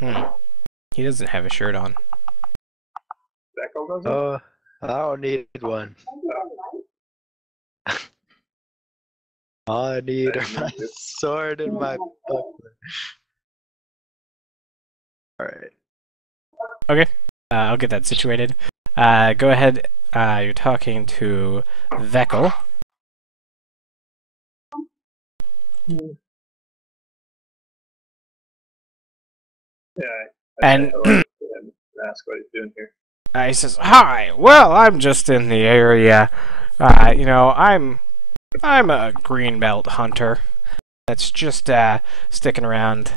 He doesn't have a shirt on. Echo doesn't? I don't need one. All I need are my sword and my buckler. Alright. Okay, I'll get that situated. Go ahead, you're talking to Veckel. Yeah. And ask what he's doing here. He says, "Hi, well, I'm just in the area. You know, I'm a greenbelt hunter that's just sticking around.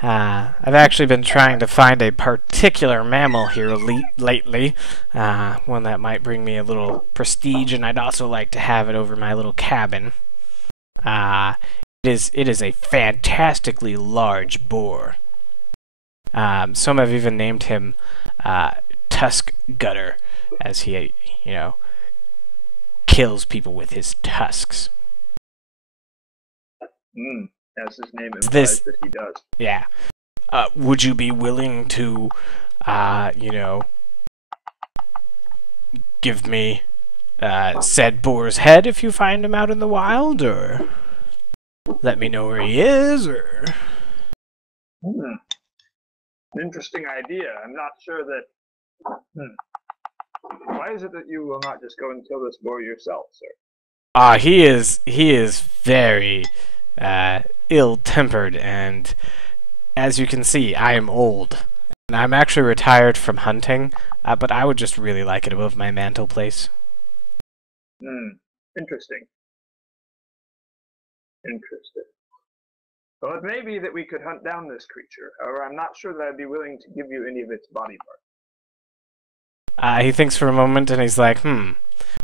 I've actually been trying to find a particular mammal here lately, one that might bring me a little prestige, and I'd also like to have it over my little cabin. It is a fantastically large boar. Some have even named him Tusk Gutter, as he, you know, kills people with his tusks." As his name implies that he does. Yeah. Would you be willing to, you know, give me said boar's head if you find him out in the wild, or let me know where he is, or... Interesting idea. I'm not sure that... Why is it that you will not just go and kill this boar yourself, sir? He is very ill-tempered, and as you can see, I am old. And I'm actually retired from hunting, but I would just really like it above my mantle place. Interesting. Well, it may be that we could hunt down this creature. However, I'm not sure that I'd be willing to give you any of its body parts. He thinks for a moment, and he's like,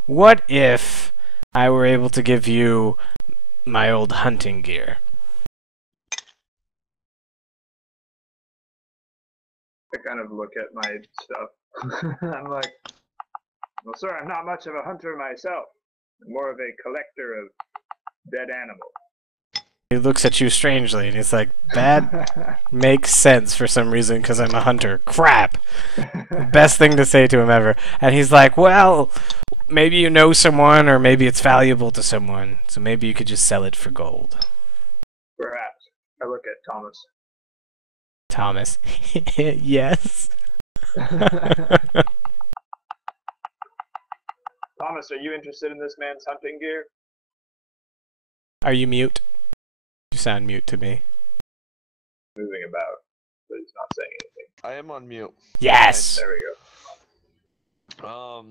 what if I were able to give you my old hunting gear? I kind of look at my stuff. I'm like, well, sir, I'm not much of a hunter myself. I'm more of a collector of dead animals. He looks at you strangely, and he's like, that makes sense for some reason, because I'm a hunter. Crap! Best thing to say to him ever. And he's like, well, maybe you know someone, or maybe it's valuable to someone, so maybe you could just sell it for gold. Perhaps. I look at Thomas. Thomas. Yes. Thomas, are you interested in this man's hunting gear? Are you mute? You sound mute to me. Moving about, but he's not saying anything. I am on mute. Yes! There we go.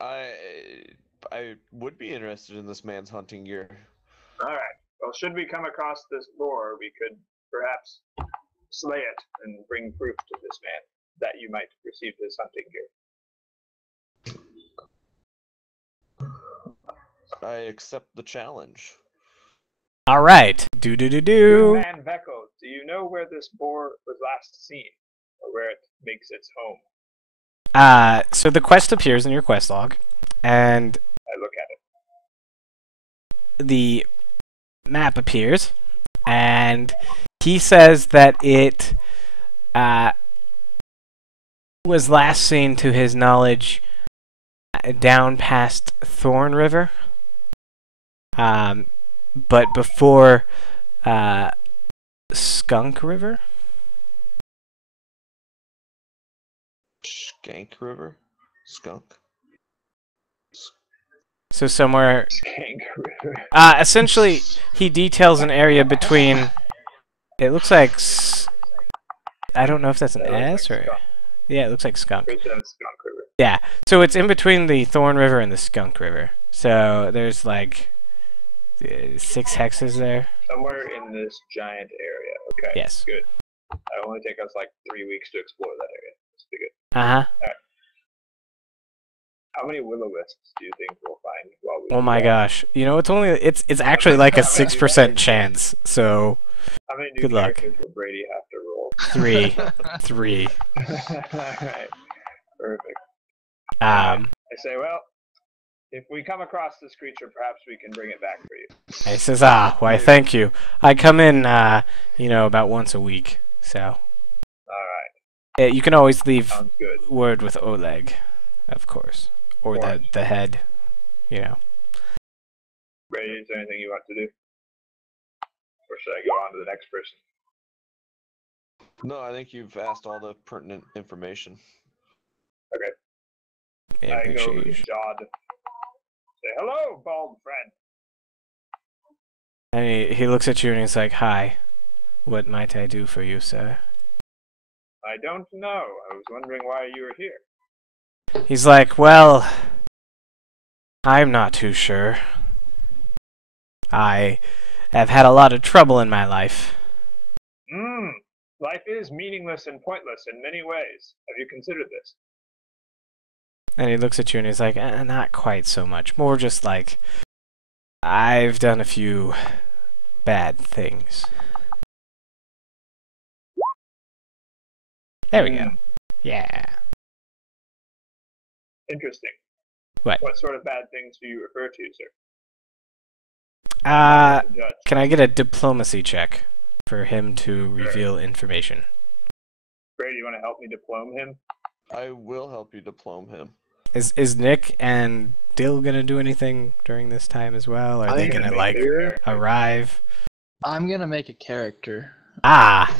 I would be interested in this man's hunting gear. Alright. Well, should we come across this boar, we could perhaps slay it and bring proof to this man that you might receive his hunting gear. I accept the challenge. Alright. Do. Man Veckel, do you know where this boar was last seen? Or where it makes its home? So the quest appears in your quest log, and I look at it. The map appears, and he says that it was last seen, to his knowledge, down past Thorn River, but before Skunk River. Skank River? Skunk? So somewhere... Skank River. Essentially, he details an area between... It looks like... I don't know if that's an S or... Skunk. Yeah, it looks like Skunk. Skunk River. Yeah, so it's in between the Thorn River and the Skunk River. So there's like 6 hexes there. Somewhere in this giant area. Okay. Yes. Good. It'll only take us like 3 weeks to explore that area. That's pretty good. Uh-huh. Right. How many will-o-wisps do you think we'll find while we... Oh my gosh. You know, it's actually like a 6% chance, so... How many new good luck. characters will Brady have to roll? 3. 3. Alright. Perfect. I I say, well, if we come across this creature, perhaps we can bring it back for you. He says, why thank you. I come in, you know, about once a week, so... You can always leave Sounds good. word with Oleg, of course. Or the head, you know. Brady, is there anything you want to do? Or should I go on to the next person? No, I think you've asked all the pertinent information. Okay. Yeah, I make go sure over you to Jod. Say, hello, bald friend. And he looks at you and he's like, "Hi, what might I do for you, sir?" I don't know. I was wondering why you were here. He's like, "Well, I'm not too sure. I have had a lot of trouble in my life." Life is meaningless and pointless in many ways. Have you considered this? And he looks at you and he's like, "Not quite so much. More just like, I've done a few bad things." There we go. Yeah. Interesting. What? What sort of bad things do you refer to, sir? The judge. Can I get a diplomacy check for him to reveal information? Brady, you want to help me diplome him? I will help you diplome him. Is Nick and Dill gonna do anything during this time as well? Are they gonna like arrive? I'm gonna make a character. Ah,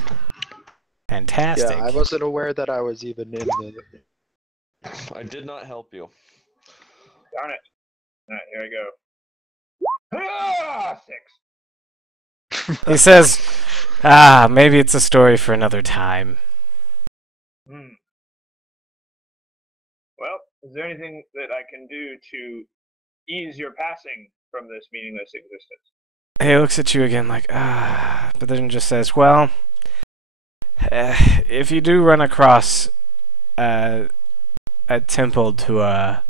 fantastic. Yeah, I wasn't aware that I was even in the... I did not help you. Darn it. Alright, here I go. Ah, 6. He says, maybe it's a story for another time. Well, is there anything that I can do to ease your passing from this meaningless existence? He looks at you again like, but then just says, well, if you do run across a temple to our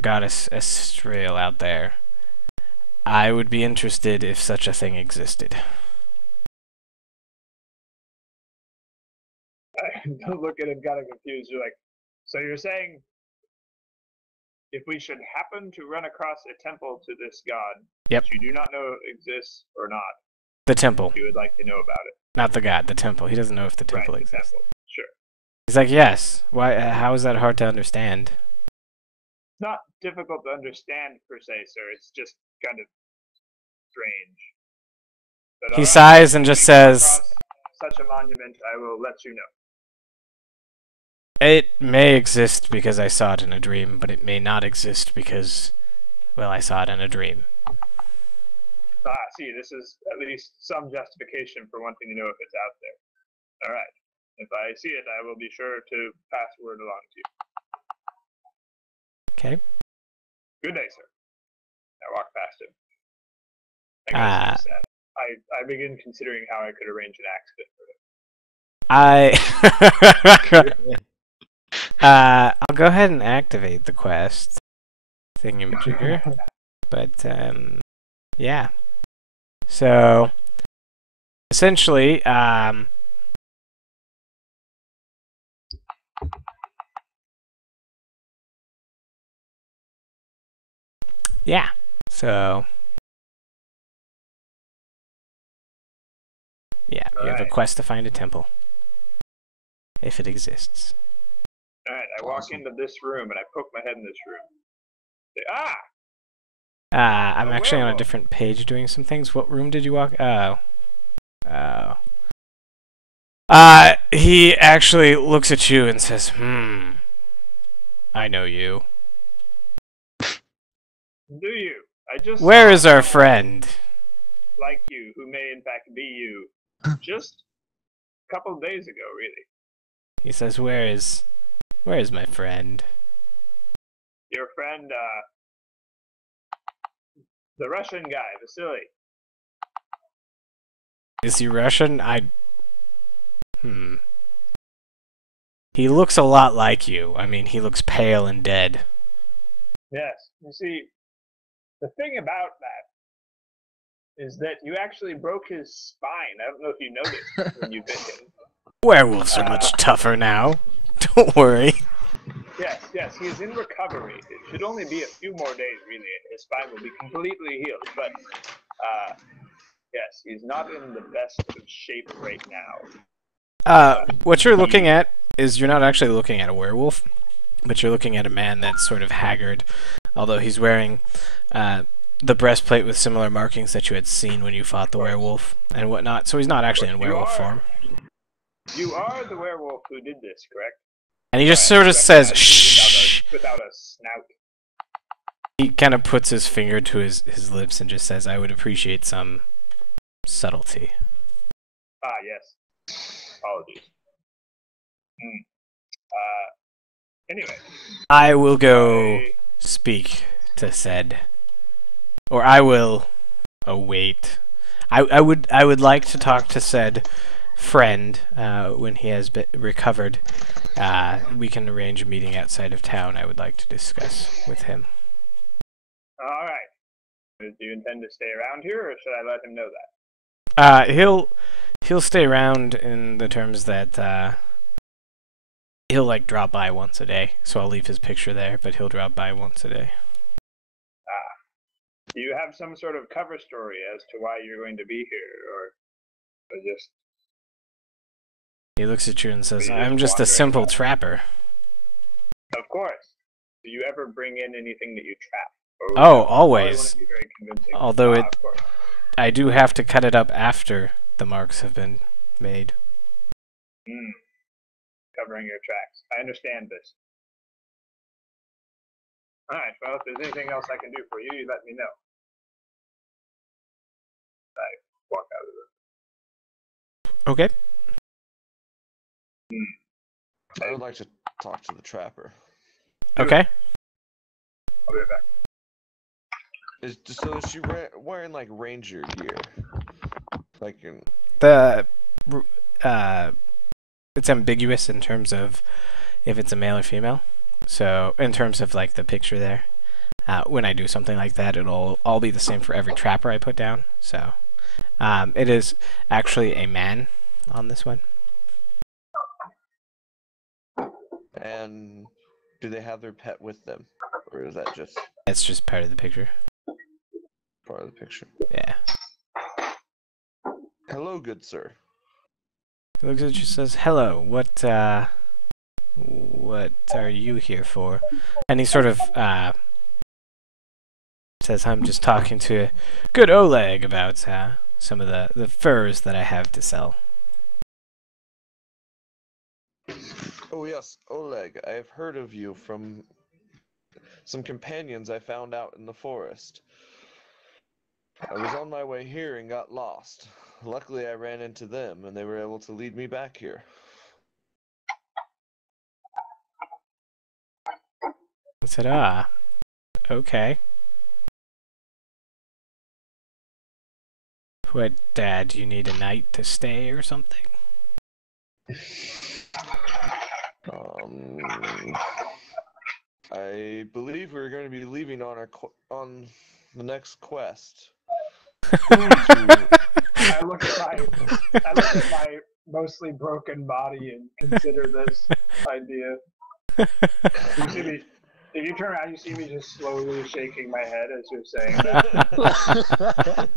goddess Estrel out there, I would be interested if such a thing existed. I look at him kind of confused. You're like, so you're saying if we should happen to run across a temple to this god, Yep. that you do not know exists or not, The temple. you would like to know about it? Not the god, the temple. He doesn't know if the temple Right, the exists. temple. Sure. He's like, yes. Why? How is that hard to understand? It's not difficult to understand per se, sir. It's just kind of strange. But He alright, sighs and just if we come says, across such a monument, I will let you know. it may exist because I saw it in a dream, but it may not exist because, well, I saw it in a dream. See, this is at least some justification for wanting to know if it's out there. Alright. If I see it, I will be sure to pass word along to you. Okay. Good day, sir. I walk past him. I guess he's sad. I begin considering how I could arrange an accident for him. I'll go ahead and activate the quest thingamajigger. But, yeah. So, essentially, yeah. So, yeah, you have a quest to find a temple. If it exists. Alright, I walk into this room and I poke my head in this room. Say, I'm actually on a different page doing some things. What room did you walk? Oh. He actually looks at you and says, I know you. Do you? I just Where is our friend? like you, who may in fact be you, just a couple of days ago, really. He says, where is my friend? Your friend, the Russian guy, Vasily. Is he Russian? He looks a lot like you. I mean, he looks pale and dead. Yes. You see, the thing about that is that you actually broke his spine. I don't know if you noticed when you bit him. Werewolves are much tougher now. Don't worry. Yes, he is in recovery. It should only be a few more days, really, and his spine will be completely healed. But, yes, he's not in the best of shape right now. What you're looking at is you're not actually looking at a werewolf, but you're looking at a man that's sort of haggard, although he's wearing the breastplate with similar markings that you had seen when you fought the werewolf and whatnot. So he's not actually in werewolf form. You are the werewolf who did this, correct? And he just sort of says, "Shh." Without a snout. He kind of puts his finger to his lips and just says, "I would appreciate some subtlety." Ah, yes. Apologies. Anyway. I will go speak to said, or I will await. I would like to talk to said friend when he has recovered. We can arrange a meeting outside of town. I would like to discuss with him. All right. Do you intend to stay around here, or should I let him know that? He'll stay around in the terms that he'll like drop by once a day. So I'll leave his picture there, but he'll drop by once a day. Do you have some sort of cover story as to why you're going to be here, or just? He looks at you and says, "I'm just a simple trapper." Of course. Do you ever bring in anything that you trap? Oh, always. Very convincing? Although Of I do have to cut it up after the marks have been made. Covering your tracks. I understand this. Alright, well, if there's anything else I can do for you, you let me know. I walk out of the Okay. I would like to talk to the trapper. Okay. I'll be right back. Is she wearing like ranger gear? Like in... It's ambiguous in terms of if it's a male or female. So in terms of like the picture there, when I do something like that, it'll all be the same for every trapper I put down. So it is actually a man on this one. And do they have their pet with them, or is that just? It's just part of the picture. Part of the picture. Yeah. Hello, good sir. He looks at you and says, "Hello, what are you here for?" And he sort of says, "I'm just talking to good Oleg about some of the furs that I have to sell." Oh yes, Oleg, I have heard of you from some companions I found out in the forest. I was on my way here and got lost. Luckily I ran into them and they were able to lead me back here. I said, okay. What, do you need a night to stay or something? I believe we're going to be leaving on on the next quest. I look at my mostly broken body and consider this idea. If you turn around, you see me just slowly shaking my head as you're saying that.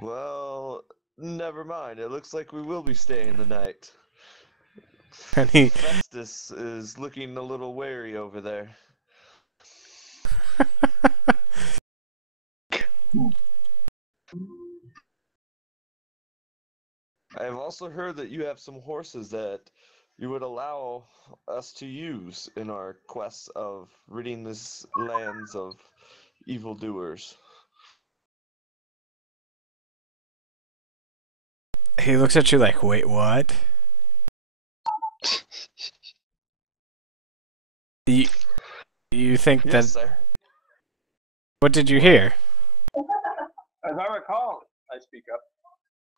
Well, never mind. It looks like we will be staying the night. And Festus is looking a little wary over there. I have also heard that you have some horses that you would allow us to use in our quest of ridding this lands of evildoers. he looks at you like, "Wait, what?" You think Yes, that... What did you hear? As I recall, I speak up.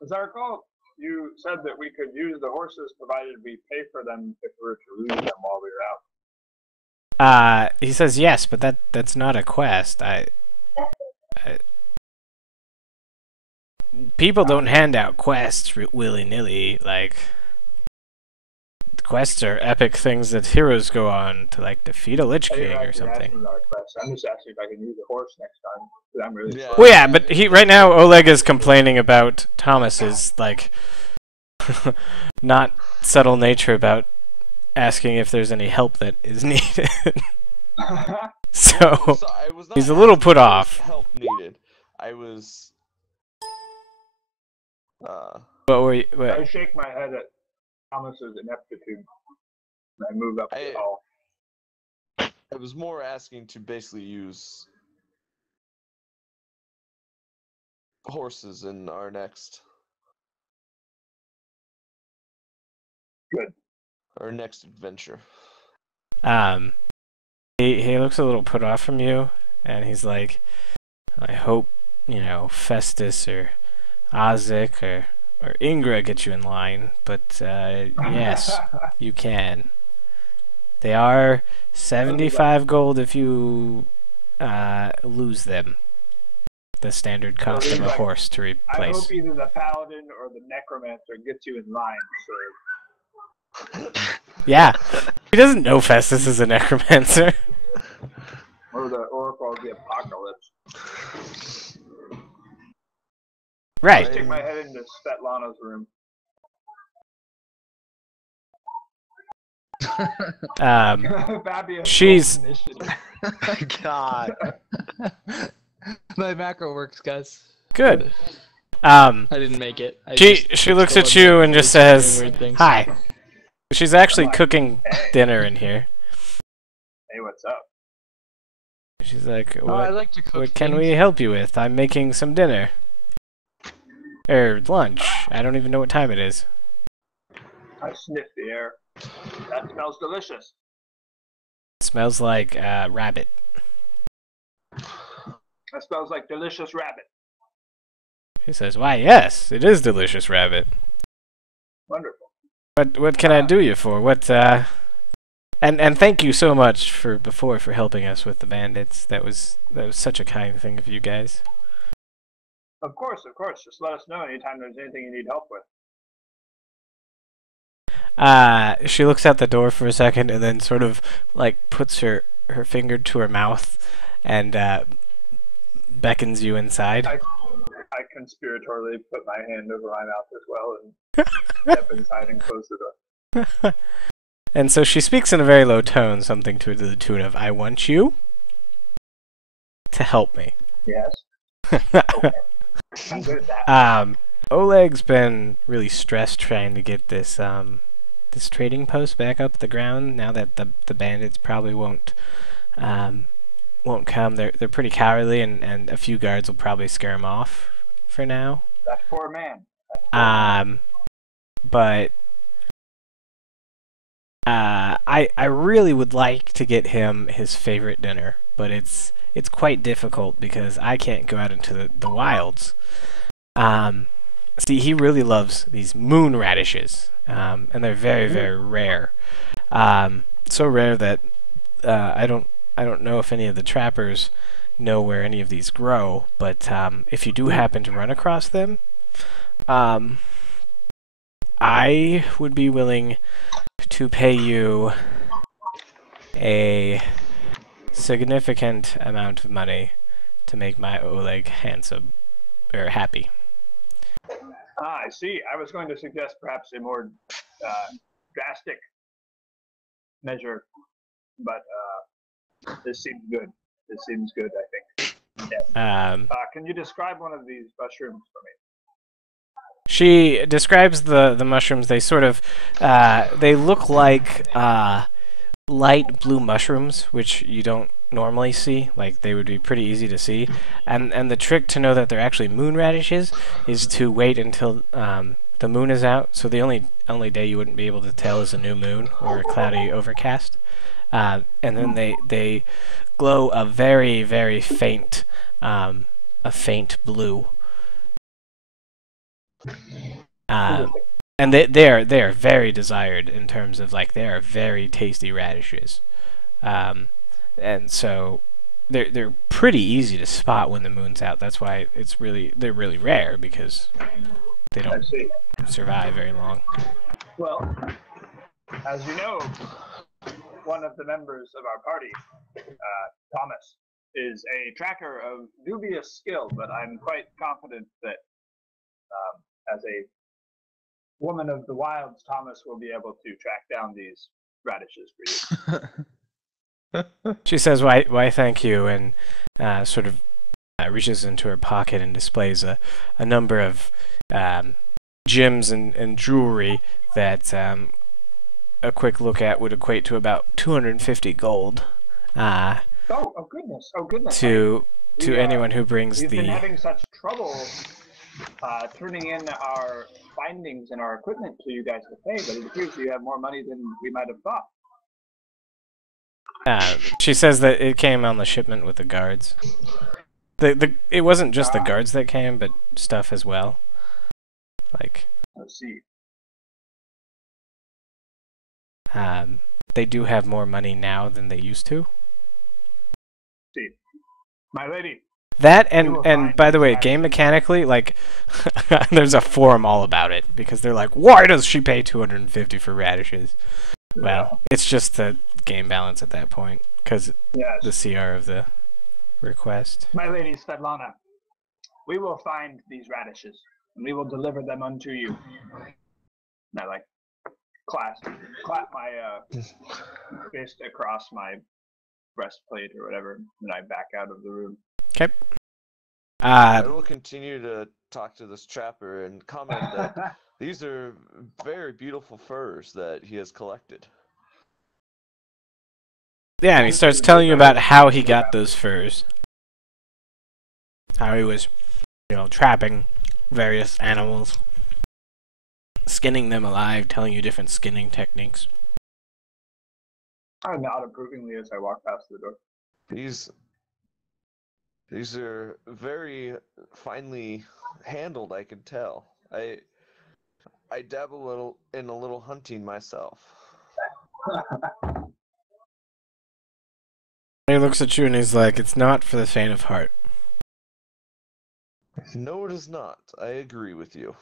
As I recall, you said that we could use the horses provided we pay for them if we were to lose them while we were out. He says yes, but that's not a quest. People don't hand out quests willy-nilly. Like, quests are epic things that heroes go on to, like, defeat a Lich King or something. I'm just asking if I can use a horse next time. 'Cause I'm really Well, yeah, but right now Oleg is complaining about Thomas's, like, not subtle nature about asking if there's any help that is needed. So I was not he's a little asking put if there was off. help needed. I was. But wait, I shake my head at Thomas's ineptitude. And I move up the hall. I was more asking to basically use horses in our next. Good. Our next adventure. he looks a little put off from you, and he's like, I hope, Festus or Ozic or Ingra get you in line, but yes, you can. They are 75 gold if you lose them. The standard cost of a horse to replace. I hope either the paladin or the necromancer gets you in line, sir. Yeah, he doesn't know Festus is a necromancer. Or the Oracle of the Apocalypse. Right. I stick my head into Svetlana's room. Fabius She's God. My macro works, guys. good. I didn't make it. She looks at you and just says, "Hi." She's actually cooking dinner in here. Hey, what's up? She's like, I like to cook what can things. we help you with? I'm making some dinner. Or lunch. I don't even know what time it is. I sniff the air. That smells delicious. It smells like rabbit. That smells like delicious rabbit. He says, why, yes, it is delicious rabbit. Wonderful. What can I do you for? And thank you so much for helping us with the bandits. That was such a kind thing of you guys. Of course. Just let us know anytime there's anything you need help with. She looks out the door for a second and then sort of like puts her finger to her mouth and beckons you inside. I conspiratorially put my hand over my mouth as well and step inside and close the door. And so she speaks in a very low tone, something to the tune of, I want you to help me. Yes. Okay. I'm good at that. Oleg's been really stressed trying to get this this trading post back up the ground now that the bandits probably won't come. They're pretty cowardly and a few guards will probably scare him off for now. That poor man. But I really would like to get him his favorite dinner, but it's quite difficult because I can't go out into the wilds. See, he really loves these moon radishes, and they're very, very rare. So rare that I don't know if any of the trappers know where any of these grow, but if you do happen to run across them, I would be willing to pay you a significant amount of money to make my Oleg handsome or happy. I see. I was going to suggest perhaps a more drastic measure, but this seems good. This seems good, I think. Yes. Can you describe one of these mushrooms for me? She describes the mushrooms. They sort of they look like light blue mushrooms, which you don't normally see. Like, they would be pretty easy to see. And the trick to know that they're actually moon radishes is to wait until the moon is out. So the only day you wouldn't be able to tell is a new moon or a cloudy overcast. And then they glow a very, very faint blue. And they are very desired in terms of, like, they are very tasty radishes. And so they're pretty easy to spot when the moon's out. That's why they're really rare, because they don't survive very long. Well, as you know, one of the members of our party, Thomas, is a tracker of dubious skill, but I'm quite confident that as a woman of the wilds, Thomas will be able to track down these radishes for you. She says, "Why, thank you," and sort of reaches into her pocket and displays a number of gems and jewelry that a quick look at would equate to about 250 gold. Oh goodness! Oh goodness! To anyone who brings we've the. been having such trouble turning in our findings and our equipment to you guys to pay, but it appears you have more money than we might have thought. She says that it came on the shipment with the guards. It wasn't just the guards that came, but stuff as well. Like. Let's see. They do have more money now than they used to. See, my lady. That and by the way, game mechanically, like, there's a forum all about it because they're like, why does she pay 250 for radishes? Well, it's just the game balance at that point because the CR of the request. My lady Svetlana, we will find these radishes and we will deliver them unto you. And I like clap my fist across my breastplate or whatever, and I back out of the room. Okay. I will continue to talk to this trapper and comment that these are very beautiful furs that he has collected. Yeah, and he starts telling you about how he got those furs. How he was, trapping various animals, skinning them alive, telling you different skinning techniques. I nod approvingly as I walk past the door. These are very finely handled, I can tell. I dabble in a little hunting myself. He looks at you and he's like, it's not for the faint of heart. No, it is not. I agree with you.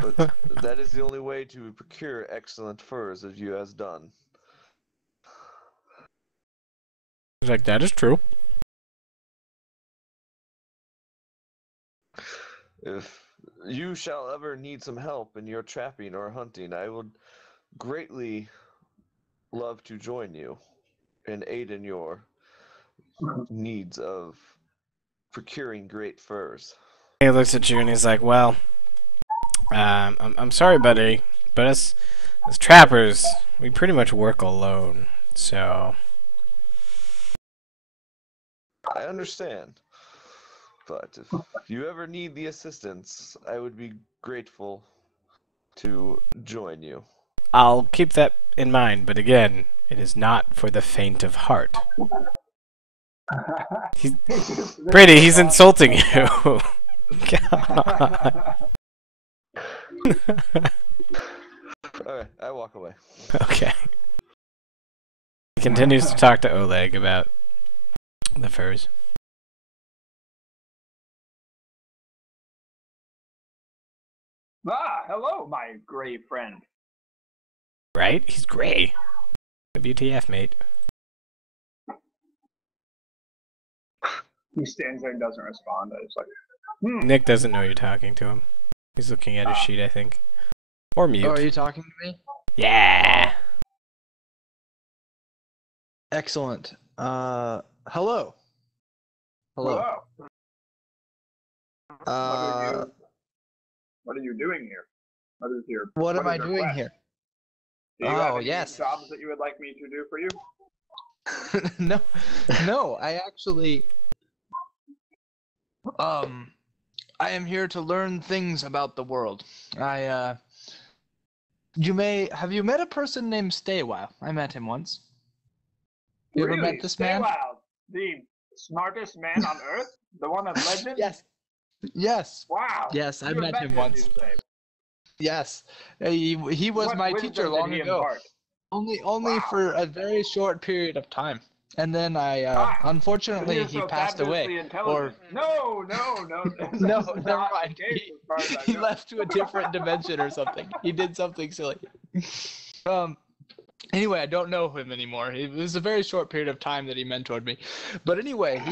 But that is the only way to procure excellent furs, as you has done. He's like, that is true. If you shall ever need some help in your trapping or hunting, I would greatly love to join you and aid in your needs of procuring great furs. He looks at you and he's like, well, I'm sorry, buddy, but as trappers, we pretty much work alone, so... I understand, but if you ever need the assistance, I would be grateful to join you. I'll keep that in mind, but again, it is not for the faint of heart. Brady, he's insulting you. God. Alright, I walk away. Okay. He continues to talk to Oleg about the furs. Hello, my gray friend. Right? He's gray. WTF, mate. He stands there and doesn't respond. I just like, Nick doesn't know you're talking to him. He's looking at his sheet, I think. Or mute. Oh, are you talking to me? Yeah! Excellent. Hello. Hello. hello. What are you doing here? What am I your doing quest? here? Do you have Oh, any yes. jobs that you would like me to do for you? No, I actually, I am here to learn things about the world. Have you met a person named Staywhile? I met him once. You ever met this man? Wow, the smartest man on Earth? The one of legend? Yes. Wow. Yes, I You met him once. you say. Yes. He was What my wisdom teacher did long he ago. impart? Only Wow. for a very short period of time. And then unfortunately, he passed away. Or No. no, That's never not the mind. case, as far as I He know. left to a different dimension or something. He did something silly. Anyway, I don't know him anymore. It was a very short period of time that he mentored me. But anyway,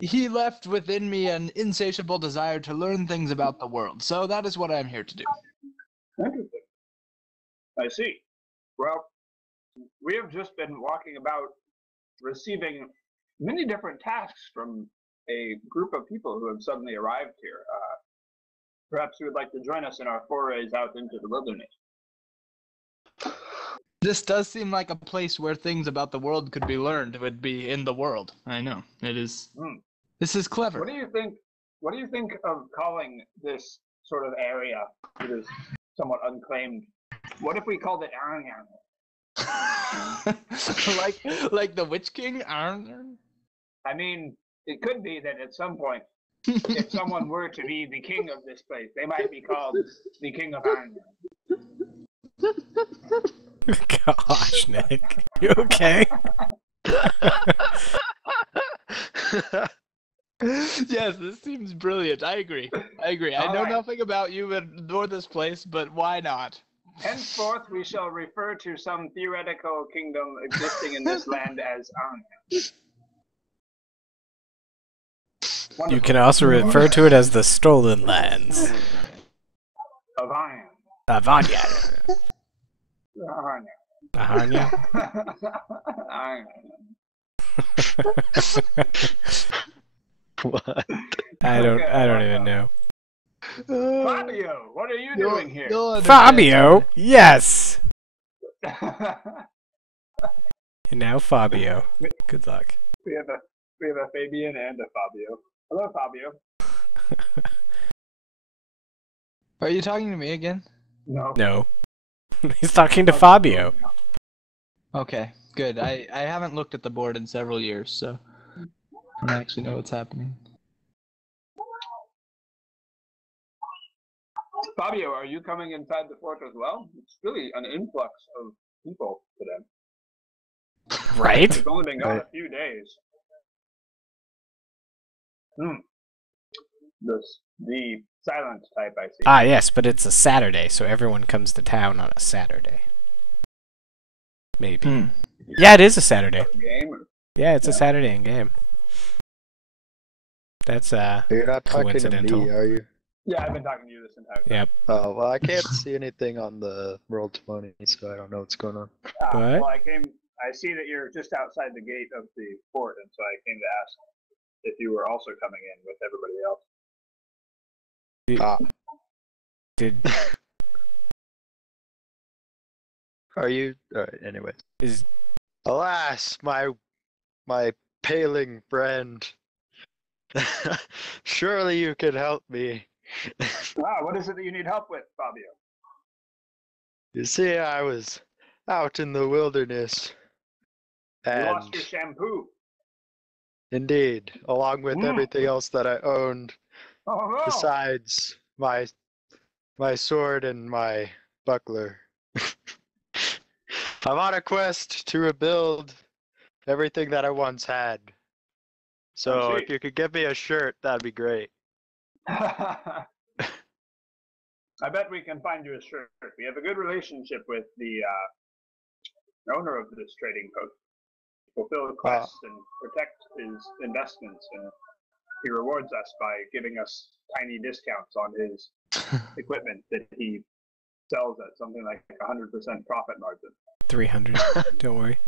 he left within me an insatiable desire to learn things about the world. So that is what I'm here to do. Interesting. I see. Well, we have just been walking about receiving many different tasks from a group of people who have suddenly arrived here. Perhaps you would like to join us in our forays out into the wilderness. This does seem like a place where things about the world could be learned. It would be in the world. I know. It is. This is clever. What do you think? What do you think of calling this sort of area that is somewhat unclaimed? What if we called it Arnhem? like the Witch King? I mean, it could be that at some point, if someone were to be the king of this place, they might be called the King of Arnhem. Gosh, Nick. You okay? Yes, this seems brilliant. I agree. I know nothing about you nor this place, but why not? Henceforth, we shall refer to some theoretical kingdom existing in this land as Arnhem. You can also refer to it as the Stolen Lands. Of Arnhem. Avanya. Arnhem. Ahanya? Arnhem. What? I don't even know. Fabio, what are you doing here? Fabio? Yes! And now Fabio. Good luck. We have a Fabian and a Fabio. Hello, Fabio. Are you talking to me again? No. No. He's talking to Fabio. Okay, good. I haven't looked at the board in several years, so I don't actually know what's happening. Fabio, are you coming inside the fort as well? It's really an influx of people today. Right? It's only been gone a few days. The silent type, I see. Ah, yes, but it's a Saturday, so everyone comes to town on a Saturday. Maybe. Yeah, it is a Saturday. Game? Yeah, it's a Saturday in game. That's You're not talking to coincidental. me, are you? Yeah, I've been talking to you this entire time. Yep. Oh, well, I can't see anything on the Roll20, so I don't know what's going on. What? Well, I see that you're just outside the gate of the fort, and so I came to ask if you were also coming in with everybody else. Did Are you? Alright, anyway. is Alas, my paling friend. Surely you can help me. Wow, what is it that you need help with, Fabio? You see, I was out in the wilderness. You And lost your shampoo. indeed, along with everything else that I owned, Oh no! besides my sword and my buckler. I'm on a quest to rebuild everything that I once had. So if you could give me a shirt, that'd be great. I bet we can find you a shirt. We have a good relationship with the owner of this trading post. Fulfill quests and protect his investments, and he rewards us by giving us tiny discounts on his equipment that he sells at something like 100% profit margin. 300. Don't worry.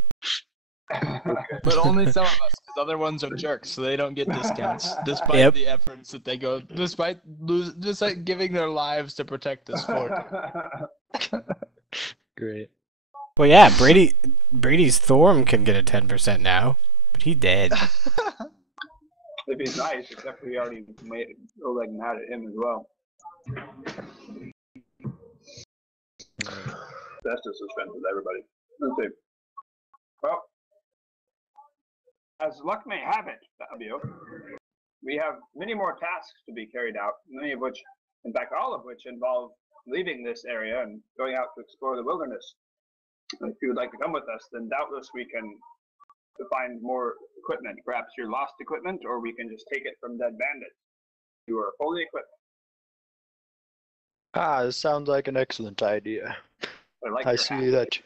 But only some of us, because other ones are jerks, so they don't get discounts, despite the efforts that they go, despite giving their lives to protect this fort. Great. Well, yeah, Brady's Thorm can get a 10% now, but he did. If he's nice, except we already made Oleg mad at him as well. Festus is friends with everybody. Let's see. Well, as luck may have it, Fabio, we have many more tasks to be carried out, many of which, in fact, all of which involve leaving this area and going out to explore the wilderness. And if you would like to come with us, then doubtless we can find more equipment, perhaps your lost equipment, or we can just take it from dead bandits. You are fully equipped. This sounds like an excellent idea. I see that.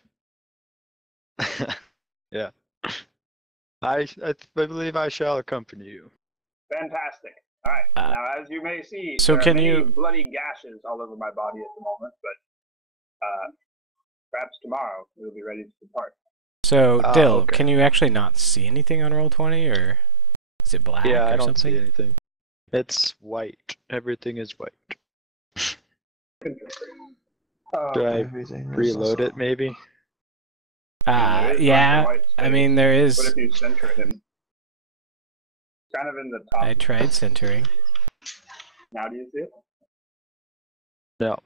Yeah. I believe I shall accompany you. Fantastic. All right. Now, as you may see, so there can are many you- bloody gashes all over my body at the moment, but perhaps tomorrow we'll be ready to depart. So, Dill, okay. can you actually not see anything on Roll20, or is it black Yeah, or I don't something? see anything. It's white. Everything is white. Do I Everything is reload also- it, maybe? there is Yeah, black and white I space. mean, there What is... if you center him? Kind of in the top. I tried centering. Now do you see it? No.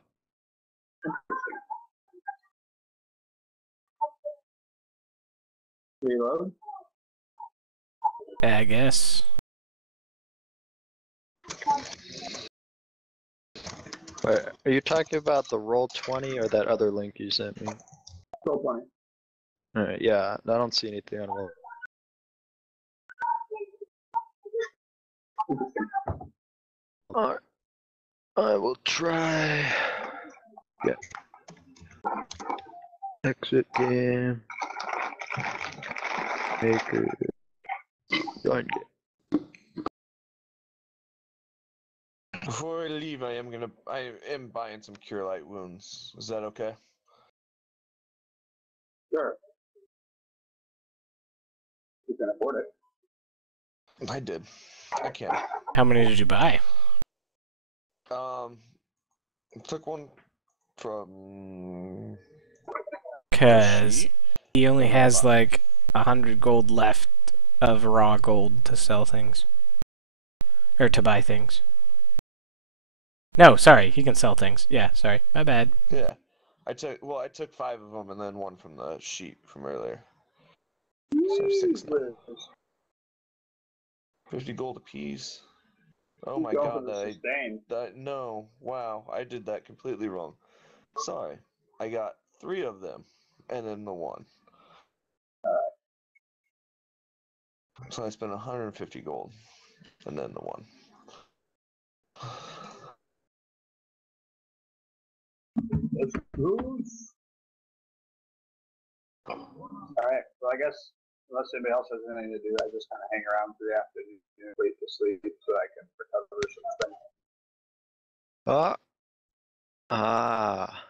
Reload. Yeah, I guess. Wait, are you talking about the Roll20 or that other link you sent me? Roll 20. Alright, yeah, I don't see anything on Roll. Alright. I will try. Yeah. Exit game. Maker. Join game. Before I leave, I am buying some cure light wounds. Is that okay? Sure. You can afford it. I did. I can. How many did you buy? Took one from. Because sheet? he only Or has about- like 100 gold left of raw gold to sell things. Or to buy things. No, sorry, he can sell things. Yeah, sorry, my bad. Yeah, I took 5 of them and then one from the sheet from earlier. So I have 6 now. 50 gold apiece. Oh my Go god, for the sustain. no, wow, I did that completely wrong. Sorry, I got 3 of them, and then the 1. So I spent 150 gold, and then the 1. It's loose. Alright, well I guess unless anybody else has anything to do, I just kind of hang around for the afternoon and wait to sleep so I can recover some things. Ah.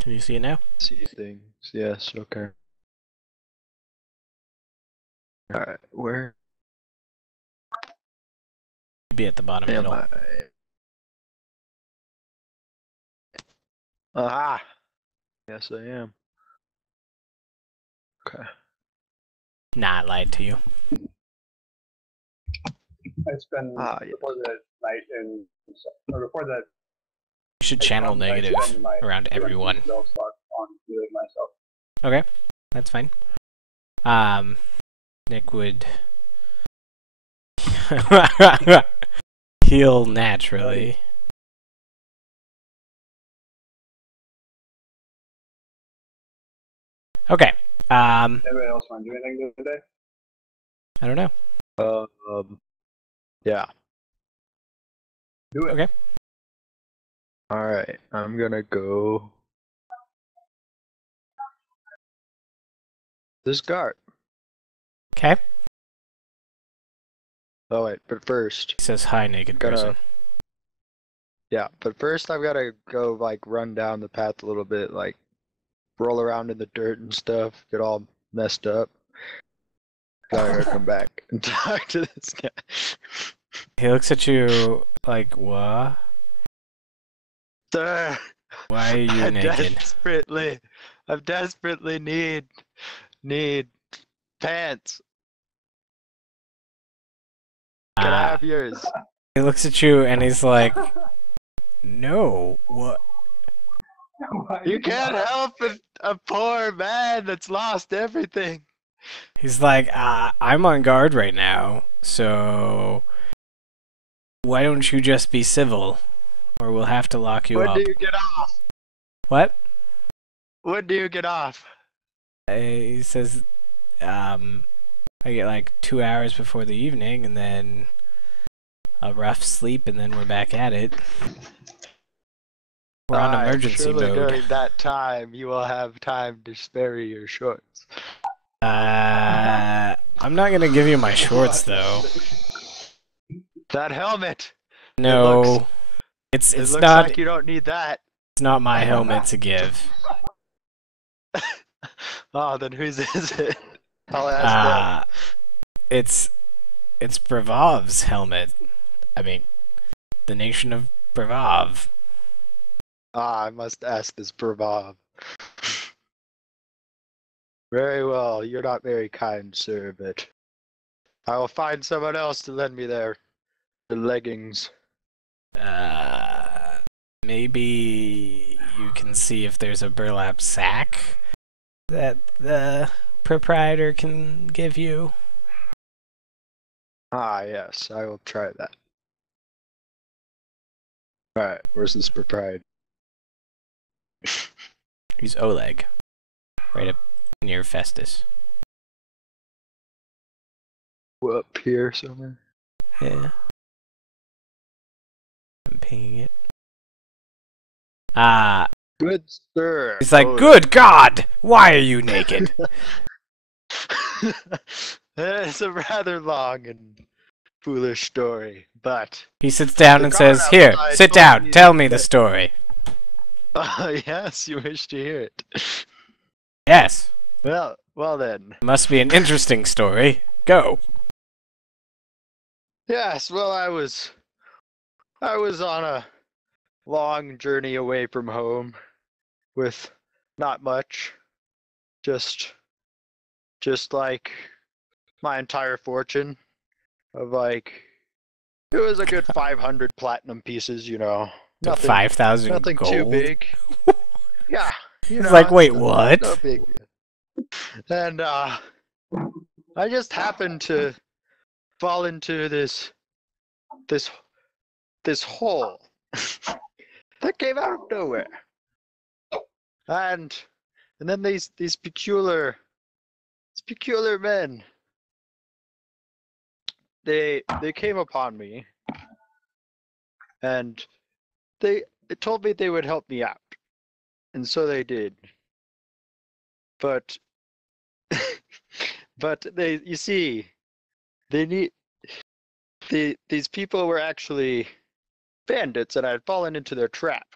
Can you see it now? See things. Yes, okay. Alright, where Be at the bottom am middle. I? Ah! Yes, I am. Okay. Nah, I lied to you. I spend Ah, yeah. before the night or before the You should channel negative I spend my around everyone. spell slot on healing myself. Okay, that's fine. Nick would heal naturally. Okay. Anybody else want to do anything today? I don't know. Yeah. Do it. Okay. Alright, I'm gonna go. This guard. Okay. Oh wait, but first. He says hi, naked Gonna- person. Yeah, but first I've gotta go like run down the path a little bit, like roll around in the dirt and stuff, get all messed up. Gotta come back and talk to this guy. He looks at you like, what? Sir, Why are you naked? I desperately need pants. Can I have yours? He looks at you and he's like, no, what? You can't help a poor man that's lost everything. He's like, I'm on guard right now, so why don't you just be civil, or we'll have to lock you When up. do you get off? What? When do you get off? He says, I get like 2 hours before the evening, and then a rough sleep, and then we're back at it. We're on emergency surely mode. During that time, you will have time to spare your shorts. I'm not gonna give you my shorts though. That helmet! No, It it's looks not. like you don't need that. It's not my helmet to give. Oh, then whose is it? I'll ask them. It's Bravav's helmet. I mean, the nation of Bravav. I must ask this Bravav. Very well, you're not very kind, sir, but I will find someone else to lend me the leggings. Maybe you can see if there's a burlap sack that the proprietor can give you. Ah, yes, I will try that. Alright, where's this proprietor? He's Oleg, right up near Festus. Up here somewhere? Yeah. I'm pinging it. Good sir. He's like, good God! Why are you naked? It's a rather long and foolish story, but... He sits down The and says, guard here, outside sit told down, me tell me the that- story. Yes, you wish to hear it. Yes. Well then. Must be an interesting story. Go. Yes, well I was on a long journey away from home with not much. Just like my entire fortune of like it was a good 500 platinum pieces, you know. Nothing 5,000 nothing gold. too big. Yeah. You It's know, like, wait, no- what? No big deal. And I just happened to fall into this hole that came out of nowhere. And then these peculiar men they came upon me and they told me they would help me out. And so they did. But they you see they need these people were actually bandits and I had fallen into their trap.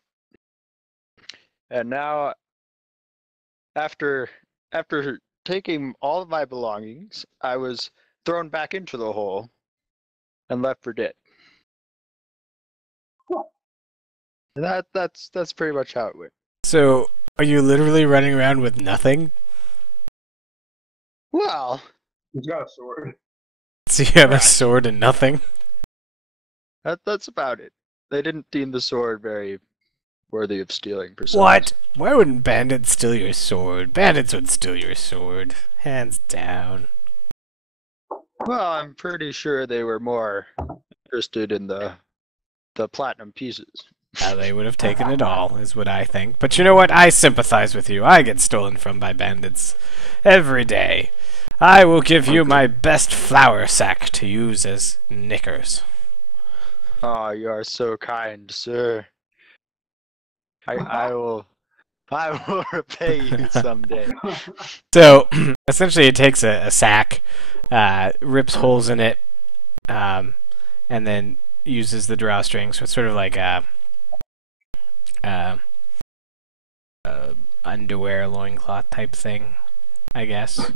And now after taking all of my belongings, I was thrown back into the hole and left for dead. And that's pretty much how it went. So, are you literally running around with nothing? Well, He's got a sword. So you have a Right. sword and nothing? that's about it. They didn't deem the sword very worthy of stealing per se. What? Why wouldn't bandits steal your sword? Bandits would steal your sword. Hands down. Well, I'm pretty sure they were more interested in the platinum pieces. They would have taken it all, is what I think. But you know what? I sympathize with you. I get stolen from by bandits every day. I will give you my best flour sack to use as knickers. Oh, you are so kind, sir. I will repay you someday. So, essentially it takes a sack, rips holes in it, and then uses the drawstring, so it's sort of like a underwear loincloth type thing, I guess.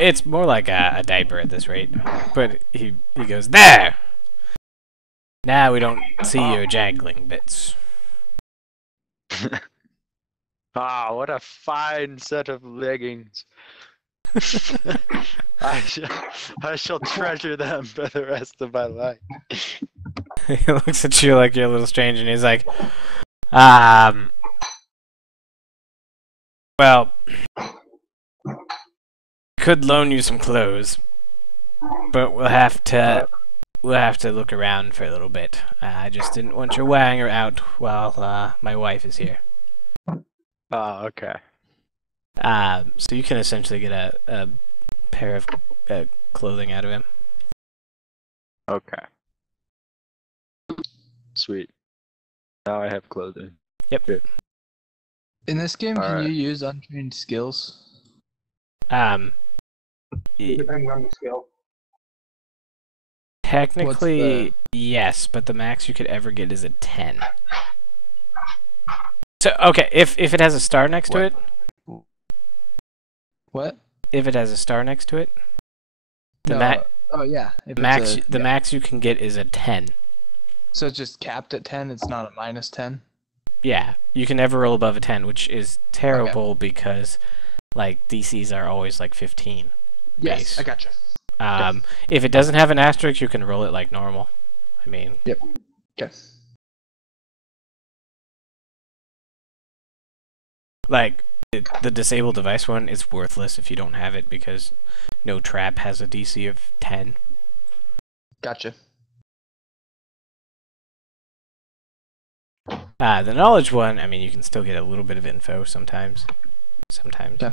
It's more like a diaper at this rate. But he goes, there! Now we don't see your jangling bits. Ah, what a fine set of leggings. I shall treasure them for the rest of my life. He looks at you like you're a little strange, and he's like, well, could loan you some clothes, but we'll have to look around for a little bit. I just didn't want you wearing her out while my wife is here. Oh, okay. So you can essentially get a pair of clothing out of him. Okay. Sweet. Now I have clothing. Yep. Good. In this game, can Alright. you use untrained skills? Y- Depends on the skill. Technically, yes, but the max you could ever get is a 10. So, okay, if it has a star next to it... What? If it has a star next to it, oh yeah. The max you can get is a 10. So it's just capped at 10. It's not a minus 10. Yeah, you can never roll above a 10, which is terrible because, like, DCs are always like 15. Yes, base. I gotcha. If it doesn't have an asterisk, you can roll it like normal. I mean. Yep. Okay. Like, the disabled device one is worthless if you don't have it because no trap has a DC of 10. Gotcha. The knowledge one, I mean, you can still get a little bit of info sometimes. Yeah.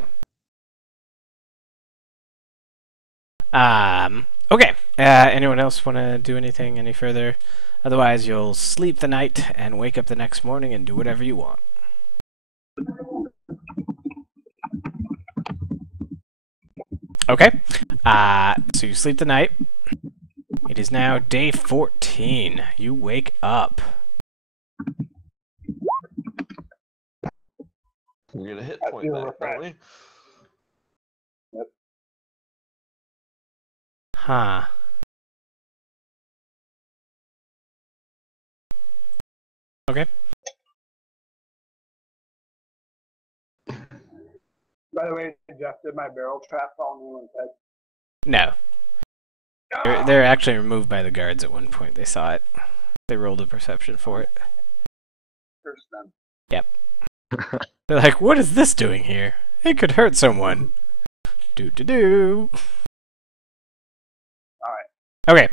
Okay. Anyone else want to do anything any further? Otherwise, you'll sleep the night and wake up the next morning and do whatever you want. Okay. So you sleep the night. It is now day 14. You wake up. We get a hit point back, don't we? Yep. Huh. Okay. By the way, Jeff, did my barrel trap fall on anyone's head? No. They're actually removed by the guards at one point. They saw it. They rolled a perception for it. First then. Yep. They're like, what is this doing here? It could hurt someone. Do. Alright. Okay.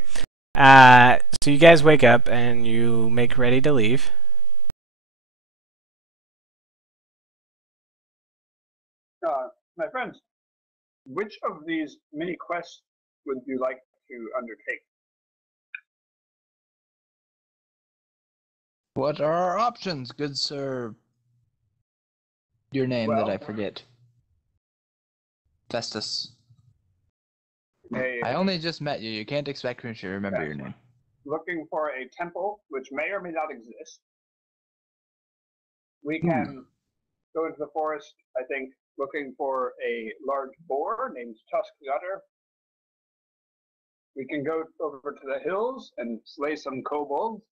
So you guys wake up and you make ready to leave. My friends, which of these mini quests would you like to undertake? What are our options, good sir? Your name Well, that I forget. Festus. A, I only just met you. You can't expect me to remember your name. looking for a temple, which may or may not exist. We can go into the forest, I think, looking for a large boar named Tusk Gutter. We can go over to the hills and slay some kobolds.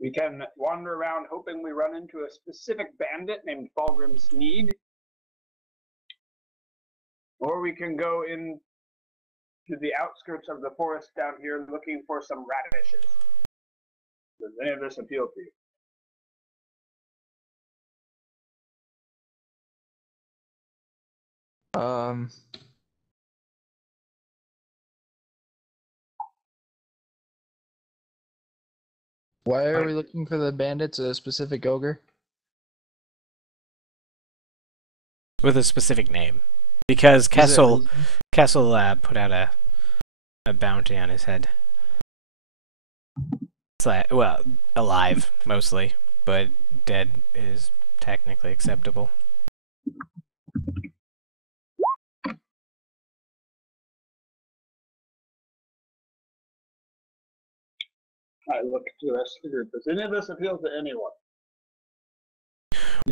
We can wander around hoping we run into a specific bandit named Falgrim Sneed. Or we can go in to the outskirts of the forest down here looking for some radishes. Does any of this appeal to you? Why are we looking for the bandits? A specific ogre? With a specific name. Because Kessel put out a bounty on his head. It's like, well, alive, mostly. But dead is technically acceptable. I look to the rest of the group. Does any of this appeal to anyone?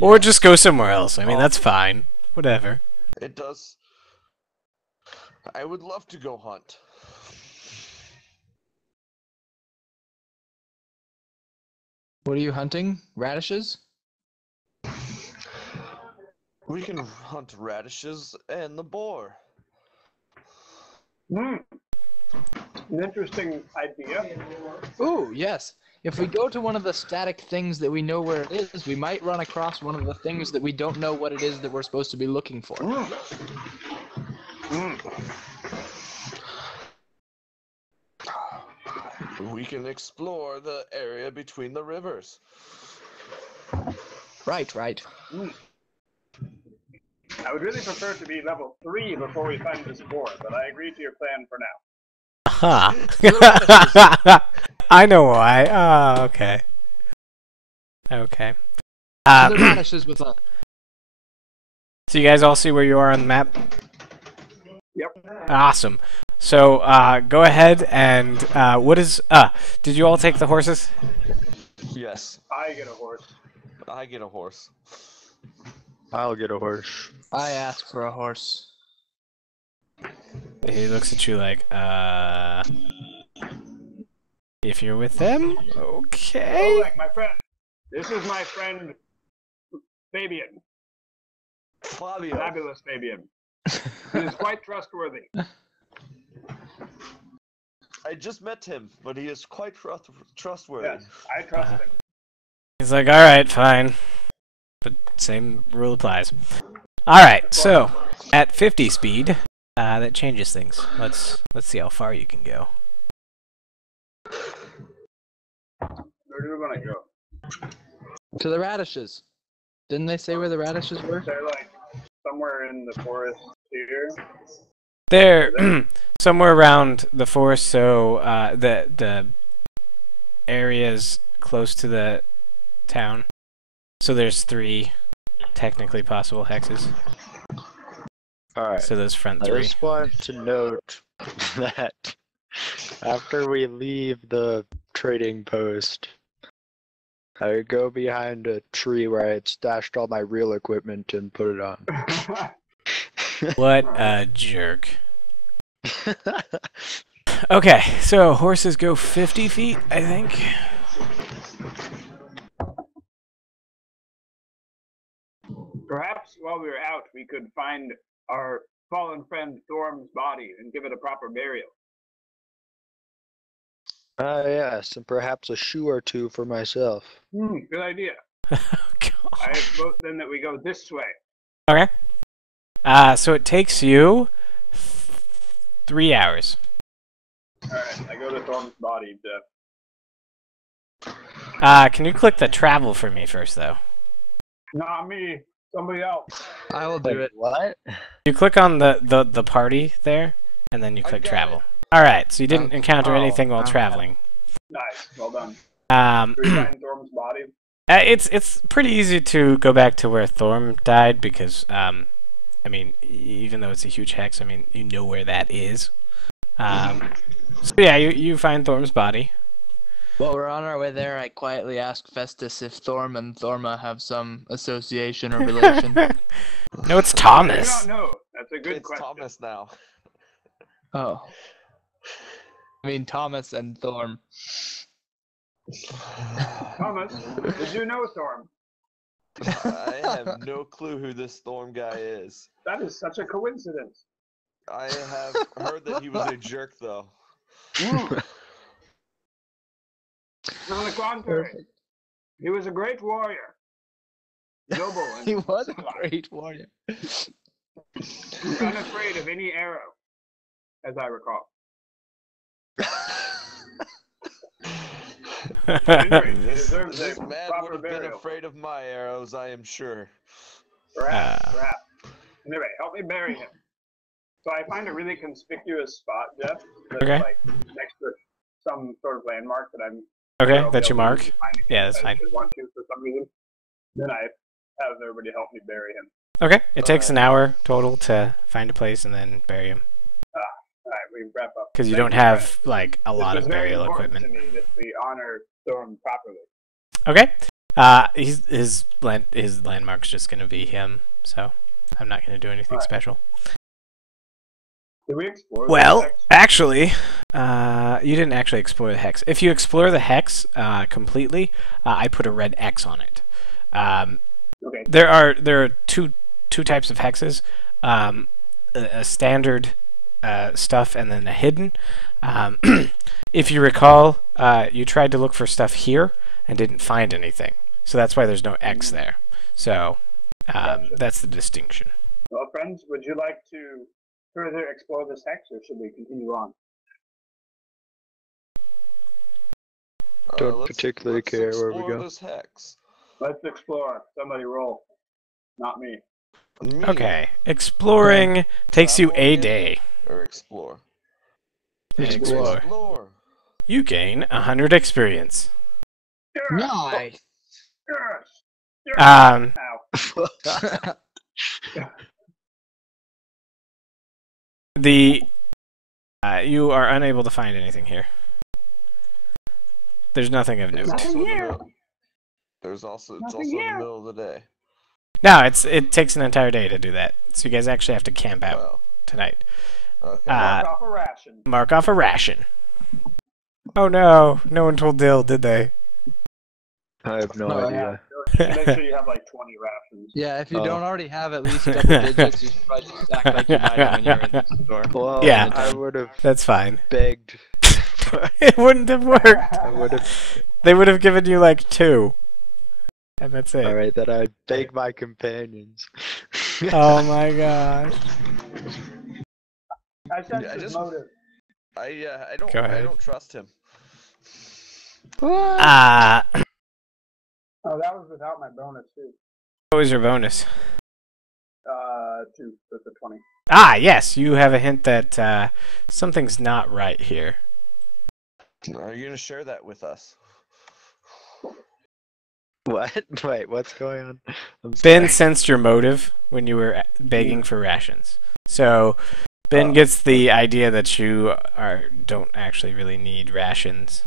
Or just go somewhere else. I mean, that's fine. Whatever. It does. I would love to go hunt. What are you hunting? Radishes? We can hunt radishes and the boar. An interesting idea. Ooh, yes. If we go to one of the static things that we know where it is, we might run across one of the things that we don't know what it is that we're supposed to be looking for. We can explore the area between the rivers. Right. I would really prefer to be level 3 before we find this boar, but I agree to your plan for now. Huh. I know why. Oh, okay. Okay. The radishes with us. So you guys all see where you are on the map? Yep. Awesome. So go ahead and what is did you all take the horses? Yes, I get a horse. I get a horse. I'll get a horse. I asked for a horse. He looks at you like, if you're with them, okay. Oleg, my friend. This is my friend Fabian. Fabio. Fabulous Fabian. He is quite trustworthy. I just met him, but he is quite trustworthy. Yes, I trust him. He's like, all right, fine, but same rule applies. All right, so at 50 speed, that changes things. Let's see how far you can go. Where do we want to go? To the radishes. Didn't they say where the radishes were? They're like somewhere in the forest here. They're somewhere around the forest, so the areas close to the town. So there's 3 technically possible hexes. Alright. So those front I 3. just want to note that after we leave the trading post, I would go behind a tree where I had stashed all my real equipment and put it on. What a jerk. Okay, so horses go 50 feet, I think. Perhaps while we were out, we could find our fallen friend Thorm's body and give it a proper burial. Yes, and perhaps a shoe or 2 for myself. Good idea. Oh, I God. vote then that we go this way. Okay. So it takes you 3 hours. Alright, I go to Thorm's body to... Can you click the travel for me first, though? Not me, somebody else. I will do it. What? You click on the party there, and then you I click got travel. Alright, so you didn't Okay. encounter Oh, anything while okay. traveling. Nice, well done. Do we find Thorm's body? It's pretty easy to go back to where Thorm died, because, I mean, even though it's a huge hex, I mean, you know where that is. So yeah, you find Thorm's body. While we're on our way there, I quietly ask Festus if Thorm and Thorma have some association or relation. No, it's I Thomas. don't know. That's a good It's question. Thomas now. Oh. I mean, Thomas and Thorm. Thomas, did you know Thorm? I have no clue who this Storm guy is. That is such a coincidence. I have heard that he was a jerk, though. On the contrary, he was a great warrior. Noble and He was a civilized. great warrior. Unafraid of any arrow, as I recall. Anyway, he deserves This a man proper would have been burial. afraid of my arrows, I am sure. Perhaps. Anyway, help me bury him. So I find a really conspicuous spot, Jeff, that's Okay. like next to some sort of landmark that I'm Okay, I'll that be you able to mark. find him Yeah, if that's I fine. should want to for some reason. Then I have everybody help me bury him. Okay, it takes an hour total to find a place and then bury him. Alright, we wrap up. Because you Thank don't you, have, Fred. like, a lot It of was very burial important equipment. to me that we honor Thorm properly. Okay. His landmark's just gonna be him, so I'm not gonna do anything Alright. special. Did we explore Well, the hex? actually, you didn't actually explore the hex. If you explore the hex completely, I put a red X on it. Okay. There are two types of hexes, a standard stuff and then a hidden. If you recall, you tried to look for stuff here and didn't find anything, so that's why there's no X there. So that's the distinction. Well, friends, would you like to further explore this hex, or should we continue on? Don't Let's particularly care where we explore go. this hex. Let's explore. Somebody roll. Not me. Me, Okay, exploring takes you a Travel day. Or explore. Explore. Explore. You gain 100 experience. Yes! Nice. Yes! Yes! Ow. The You are unable to find anything here. There's nothing of note. It's also in the here. middle. It's also Nothing in the here. middle of the day. No, it takes an entire day to do that. So you guys actually have to camp out Wow. tonight. Okay. Mark off a ration. Mark off a ration. Oh no, no one told Dill, did they? I have no Oh, idea. Make sure you have like 20 rations. Yeah, if you Oh. don't already have at least double digits, you should probably just act like you might have when you're in the store. Well, Yeah. I would have That's fine. begged. It wouldn't have worked. I would have. They would have given you like 2. And that's it. Alright, then I beg my companions. Oh my gosh. I sense Yeah, I his just- motive. I don't Go I ahead. don't trust him. What Oh, that was without my bonus too. was your bonus? 2 with the 20. Ah, yes, you have a hint that something's not right here. Are you gonna share that with us? What? Wait, what's going on? I'm Ben sorry. sensed your motive when you were begging for rations. So Ben gets the idea that you don't actually really need rations.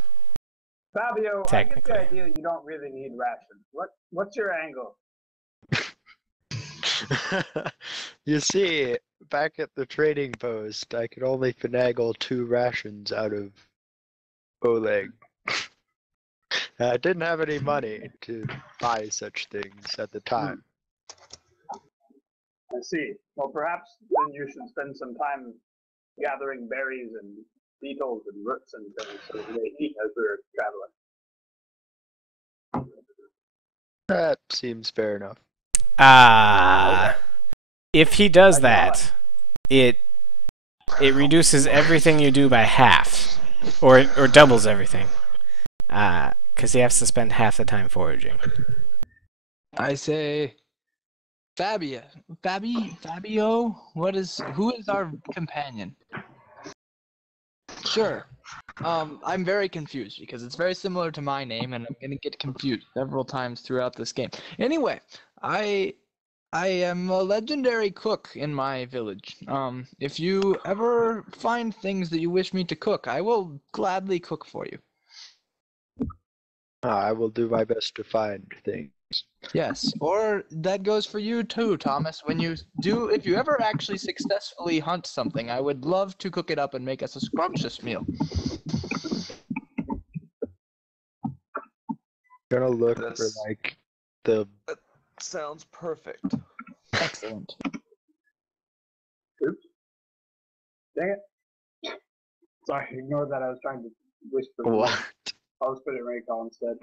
Fabio, I get Technically. the idea you don't really need rations. What's your angle? You see, back at the trading post, I could only finagle 2 rations out of Oleg. I didn't have any money to buy such things at the time. I see. Well, perhaps then you should spend some time gathering berries and beetles and roots and things so that they eat as we're traveling. That seems fair enough. If he does I got that, it reduces everything you do by half, or doubles everything, because he has to spend half the time foraging. I say, Fabio, who is our companion? Sure. I'm very confused because it's very similar to my name, and I'm gonna get confused several times throughout this game. Anyway, I am a legendary cook in my village. If you ever find things that you wish me to cook, I will gladly cook for you. I will do my best to find things. Yes, or that goes for you too, Thomas. If you ever actually successfully hunt something, I would love to cook it up and make us a scrumptious meal. Gonna look for That's- like the Sounds perfect. Excellent. Oops. Dang it. Sorry, ignore that. I was trying to whisper. what? I'll just put it in recall instead.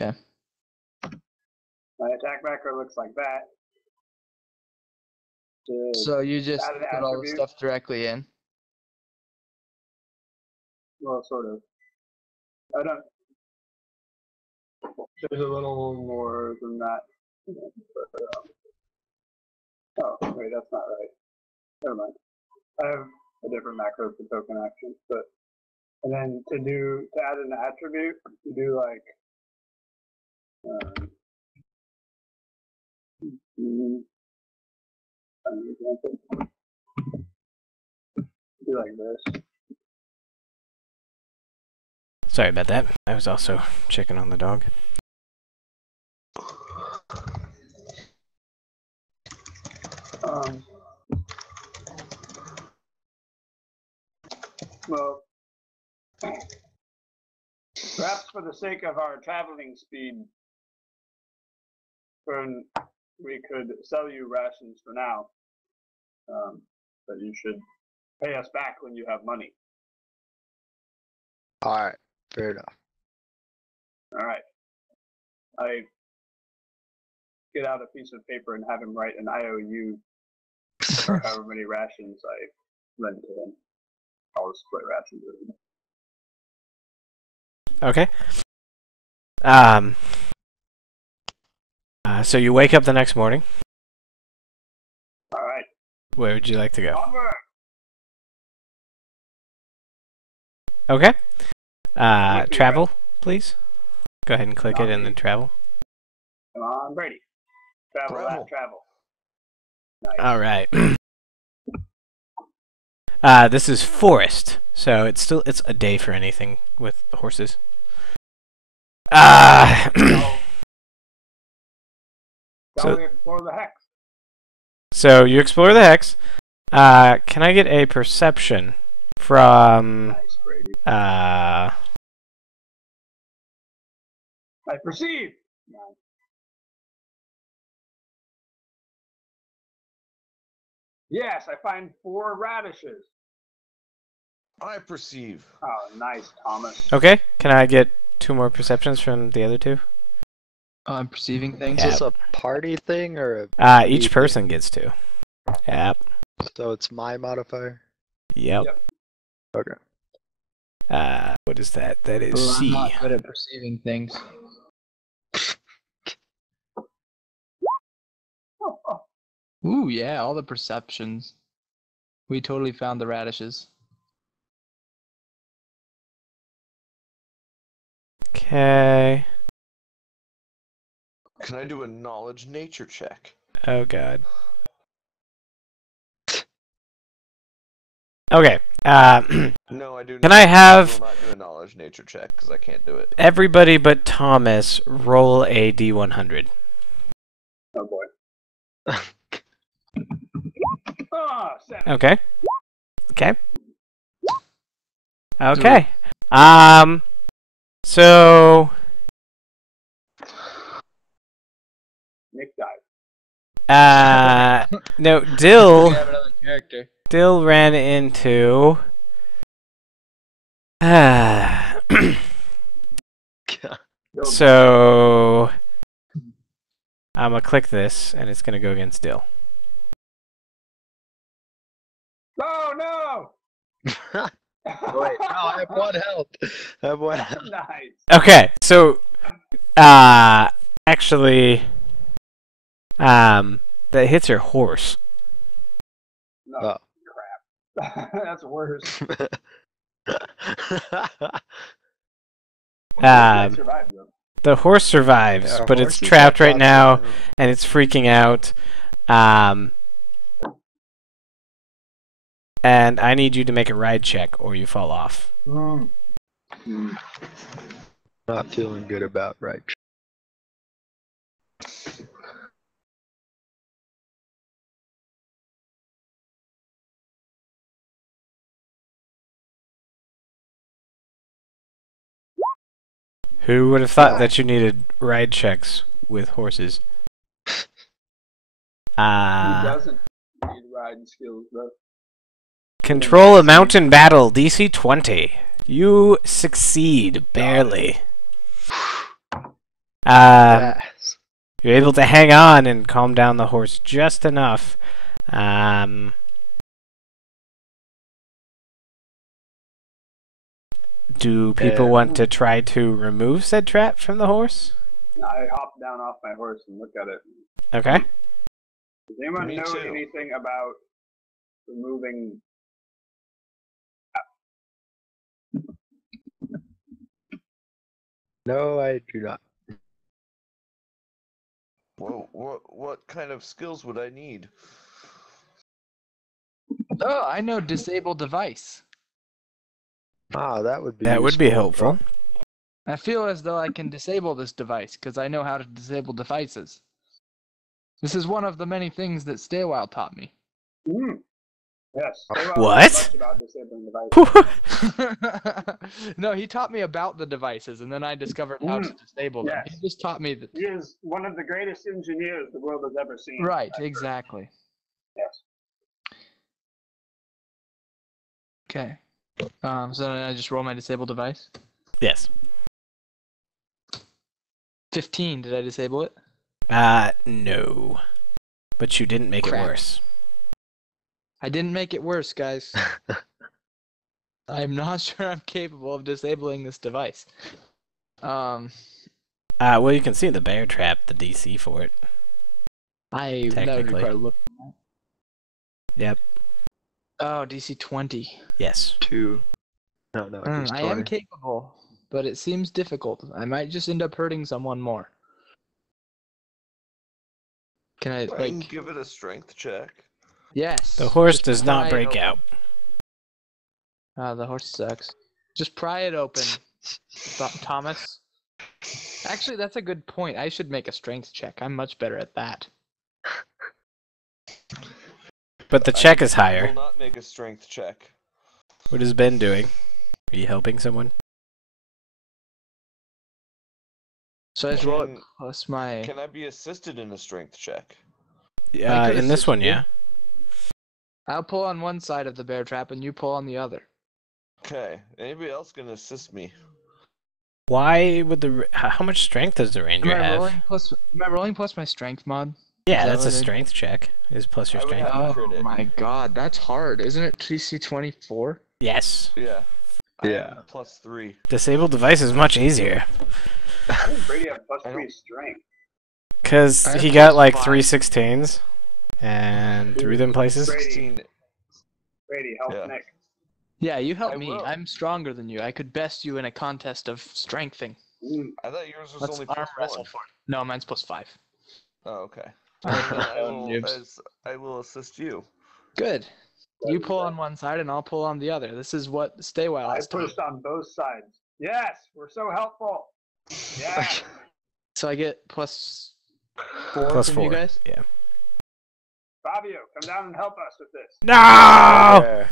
Okay. My attack backer looks like that. So you just Add an put all the attribute. stuff directly in. Well, sort of. I don't. There's a little more than that. But, oh, wait, that's not right. Never mind. I have a different macro for token actions, but and then to add an attribute, you do like do like this. Sorry about that. I was also checking on the dog. Well, perhaps for the sake of our traveling speed, Fyrn, we could sell you rations for now. But you should pay us back when you have money. Alright, fair enough. All right. I get out a piece of paper and have him write an IOU for however many rations I lend to him. I'll just split rations with him. Okay. So you wake up the next morning. All right. Where would you like to go? Onward! Okay. Click me, Travel, please. Go ahead and click it and then travel. Come on, Brady. Travel. Travel. Travel. Nice. All right. This is forest, so it's a day for anything with horses. Shall we explore the hex? So you explore the hex. Can I get a perception from Nice, Brady. uh I perceive. No. Yes, I find 4 radishes. I perceive. Oh, nice, Thomas. Okay, can I get 2 more perceptions from the other 2? Oh, I'm perceiving things. Is this a party thing or Each person gets 2. Yep. so it's my modifier? Yep. Yep. Okay. What is that? That is Well, I'm C. not good at perceiving things. Ooh, yeah, all the perceptions. We totally found the radishes. Okay. Can I do a knowledge nature check? Oh god. Okay. No, I do not. Can I have will not do a knowledge nature check because I can't do it. everybody but Thomas roll a D100? Oh boy. Ah, 7. Okay. Okay. Okay. So Nick died. no, We Dill have another character. ran into so I'm gonna click this and it's gonna go against Dill. Oh no! Wait, no, I have 1 health. I have 1 health. Nice. Okay, so actually that hits your horse. No, Oh. crap. That's worse. I survived though. The horse survives, Yeah, but it's horses trapped have right lots now of- and it's freaking out. And I need you to make a ride check or you fall off. Mm. Not feeling good about right. Who would have thought that you needed ride checks with horses? He doesn't need riding skills though. Control a mountain battle, DC 20. You succeed, barely. Yes. You're able to hang on and calm down the horse just enough. Do people want to try to remove said trap from the horse? I hop down off my horse and look at it. Okay. Does anyone Me know too. anything about removing? No, I do not. Well, what kind of skills would I need? Oh, I know disable device. Ah, that would be That would be useful. helpful. I feel as though I can disable this device because I know how to disable devices. This is one of the many things that Staywile taught me. Mm. Yes. They don't know What? much about disabling devices. No, he taught me about the devices, and then I discovered how to disable them. Yes. He just taught me that. He is one of the greatest engineers the world has ever seen. Right, exactly. Yes. Okay. So then I just roll my disable device. Yes. 15. Did I disable it? No. But you didn't make Crap. it worse. I didn't make it worse, guys. I'm not sure I'm capable of disabling this device. Well, you can see in the bear trap the DC for it. That would Technically. require looking at. Yep. Oh, DC 20. Yes. 2. No, just I 20. am capable, but it seems difficult. I might just end up hurting someone more. Can I, I can give it a strength check. Yes. The horse just does not pry it break open. out. The horse sucks. Just pry it open, Thomas. Actually, that's a good point. I should make a strength check. I'm much better at that. But the check is I higher. will not make a strength check. What is Ben doing? Are you helping someone? So I just roll it plus my... Can I be assisted in a strength check? In this one, yeah. I'll pull on one side of the bear trap and you pull on the other. Okay. Anybody else gonna assist me? Why would the... How much strength does the ranger have? Am I rolling plus my strength mod? Yeah, Is that's that a what it is? strength check. Is plus your I would strength. have- Oh crit. my god, that's hard. Isn't it TC 24? Yes. Yeah. Yeah. +3. Disabled device is much easier. How does Brady have plus I 3 don't- strength? Because I have he got plus like 5. 3 16s and threw them places. Brady. 16. Brady, help Yeah. Nick. Yeah, you help I me. will. I'm stronger than you. I could best you in a contest of strengthing. I thought yours was Let's only arm +1. wrestle for it. No, mine's plus 5. Oh, okay. Noobs. I will assist you. Good. You pull on one side and I'll pull on the other. This is what Stay While I has done. pushed on both sides. Yes, we're so helpful. Yeah. So I get plus 4 Plus from 4. you guys? Yeah. Fabio, come down and help us with this. No! Yeah.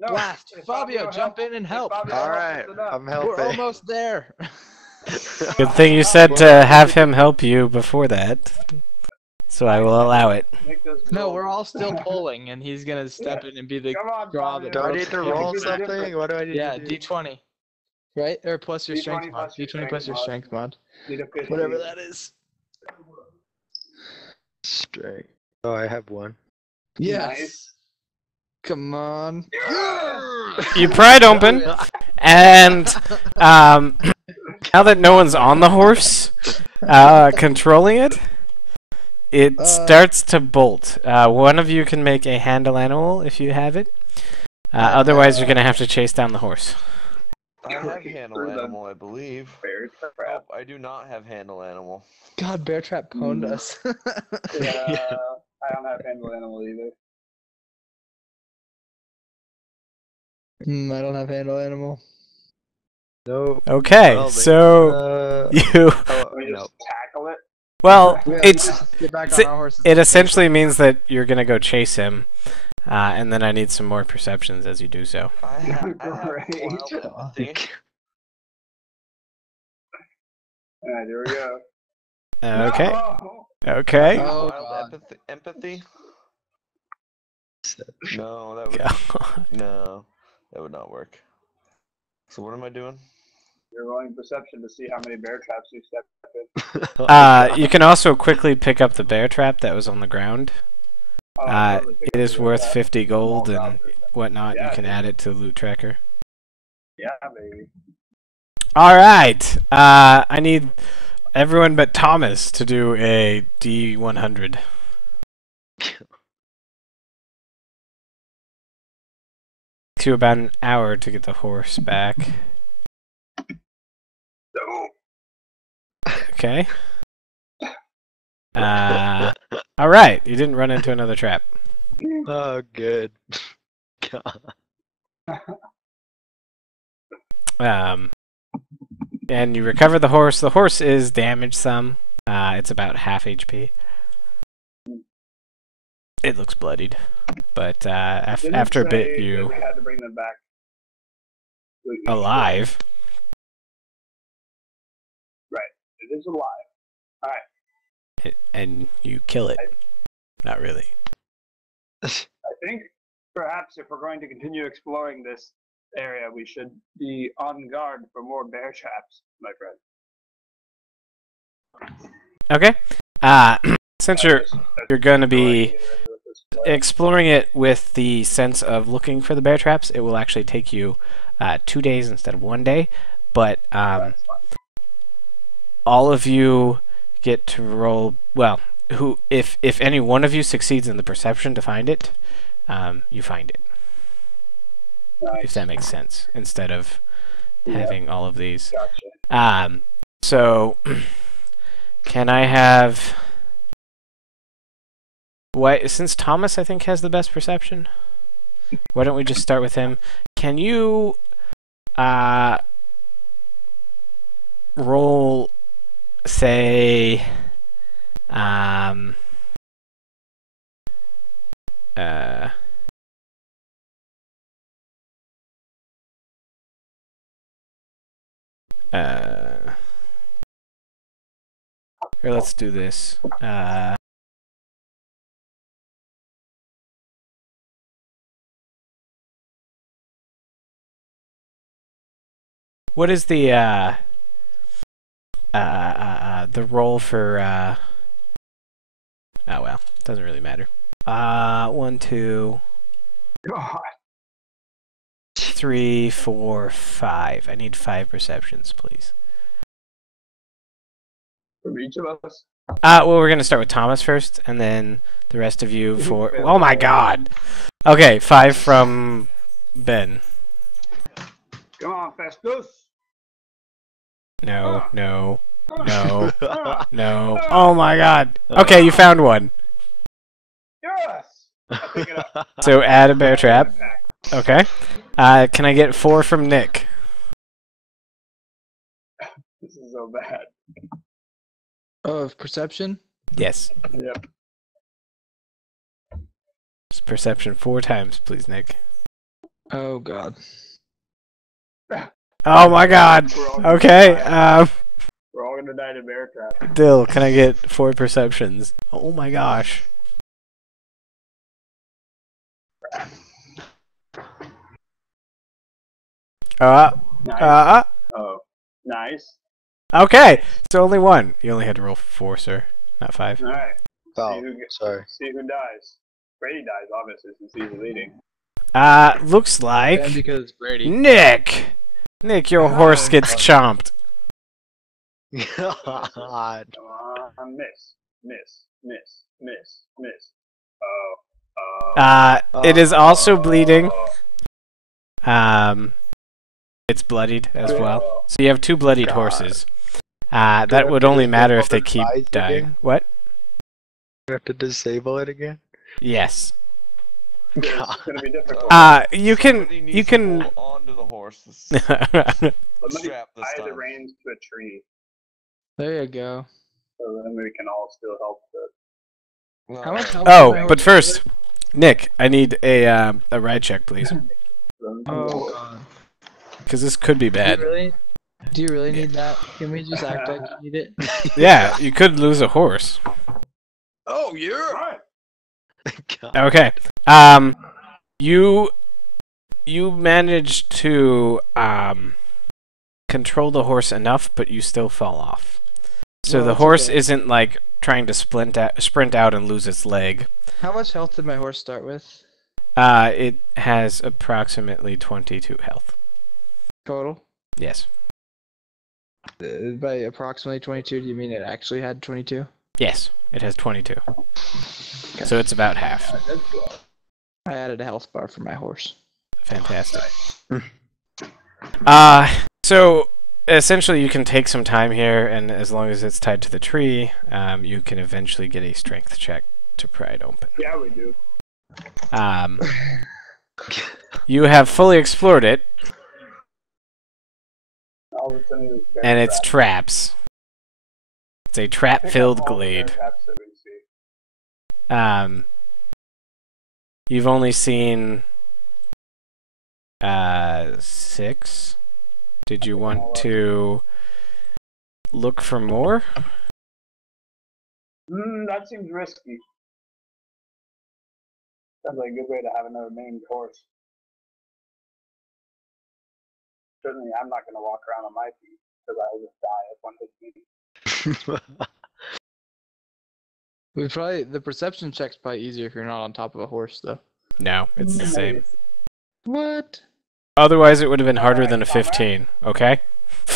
No, Blast! if Fabio, jump in and if help. Fabio All helps right, us enough. I'm We're helping. almost there. Good thing you said to have him help you before that. So I will allow it. Nick does No, roll. we're all still pulling, and he's gonna step in and be the Come on, draw Fabio. that Do I broke need to every roll Make it time. different. something? What do I need Yeah, to do? D20. Right? Or plus your D20 strength mod. plus your D20 plus your strength strength mod. Need a 50. Whatever that is. Strength. Oh, I have one. Yes. Nice. Come on. You pried open, and now that no one's on the horse, controlling it, it starts to bolt. One of you can make a handle animal if you have it. Otherwise, you're going to have to chase down the horse. I have handle animal, I believe. Bear Oh, trap. I do not have handle animal. God, Bear Trap pwned us. Yeah, I don't have handle animal either. I don't have handle animal. Nope. Okay, Well, so you... oh, We no. just tackle it. Well, Yeah, it's... just get back it's- on our horses. It essentially means that you're going to go chase him, and then I need some more perceptions as you do so. I have Great. wild empathy. Alright, here we go. Okay, No! okay. Oh, Wild God. empathy? Deception. No, that would God. no, that would not work. So what am I doing? You're rolling perception to see how many bear traps you stepped in. You can also quickly pick up the bear trap that was on the ground. Oh, I totally It is figured worth that. 50 gold Small and drop. whatnot. Yeah, You can it is. add it to the loot tracker. Yeah, baby. Alright, I need everyone but Thomas to do a D100. To about an hour to get the horse back. No! Okay. Alright, you didn't run into another trap. Oh, good. God. And you recover the horse. The horse is damaged some. It's about half HP. It looks bloodied. But Didn't after a say bit, that you... we had to bring them back. alive. It is alive. And you kill it. Not really. I think perhaps if we're going to continue exploring this area, we should be on guard for more bear traps, my friend. Okay. Since you're going to be exploring it with the sense of looking for the bear traps, it will actually take you 2 days instead of 1 day. But all of you get to roll. Well, if any one of you succeeds in the perception to find it, you find it. If that makes sense. Instead of having all of these. Gotcha. So can I have? Why? Since Thomas, I think, has the best perception. Why don't we just start with him? can you roll, say, here, let's do this. What is the roll for oh well, doesn't really matter. 1, 2, God. 3, 4, 5. I need 5 perceptions, please. From each of us? Well, we're gonna start with Thomas first, and then the rest of you for. Oh my God! Okay, 5 from Ben. Come on, Festus. No, no, no, no. Oh my God! Okay, you found one. Yes. I pick it up. So add a bear trap. Okay. Can I get 4 from Nick? This is so bad. Of perception? Yes. Yep. Just perception 4 times, please, Nick. Oh god. Oh my God! We're all gonna Okay. die. We're all gonna die to bear trap. Dill, can I get 4 perceptions? Oh my gosh. Nice. Oh, nice. Okay, so only 1. You only had to roll 4, sir, not 5. All right. Oh, See who sorry. See who dies. Brady dies, obviously, since he's leading. Looks like And because it's Brady. Nick. Nick, your horse gets chomped. God. Come on, miss. It is also bleeding. It's bloodied as well. So you have 2 bloodied horses. That would only matter if they keep dying. Again? What? You have to disable it again? Yes. It's gonna be difficult. You Somebody can needs to hold onto the horse. Let me strap this tie the time. reins to a tree, There you go. so then we can all still help the. How much health Oh, does my but horse first, Nick, I need a ride check, please, Oh god. because this could be bad. Do you really need that? Can we just act like you need it? Yeah, you could lose a horse. Oh, yeah! Right. God. Okay. You managed to control the horse enough, but you still fall off. So Well, the that's horse okay. isn't like trying to sprint out and lose its leg. How much health did my horse start with? It has approximately 22 health. Total? Yes. By approximately 22, do you mean it actually had 22? Yes, it has 22. So it's about half. I added a health bar for my horse. Fantastic. So essentially you can take some time here, and as long as it's tied to the tree, you can eventually get a strength check to pry it open. Yeah, we do. You have fully explored it, All of a sudden, there's bear and it's traps. traps. It's a Pick up trap-filled all the bear glade. traps that we see. You've only seen 6. Did you want to look for more? That seems risky. Sounds like a good way to have another named horse. Certainly, I'm not going to walk around on my feet because I will just die if one hits me. The perception check's probably easier if you're not on top of a horse, though. No, it's the same. What? Otherwise, it would have been harder than a 15, okay? I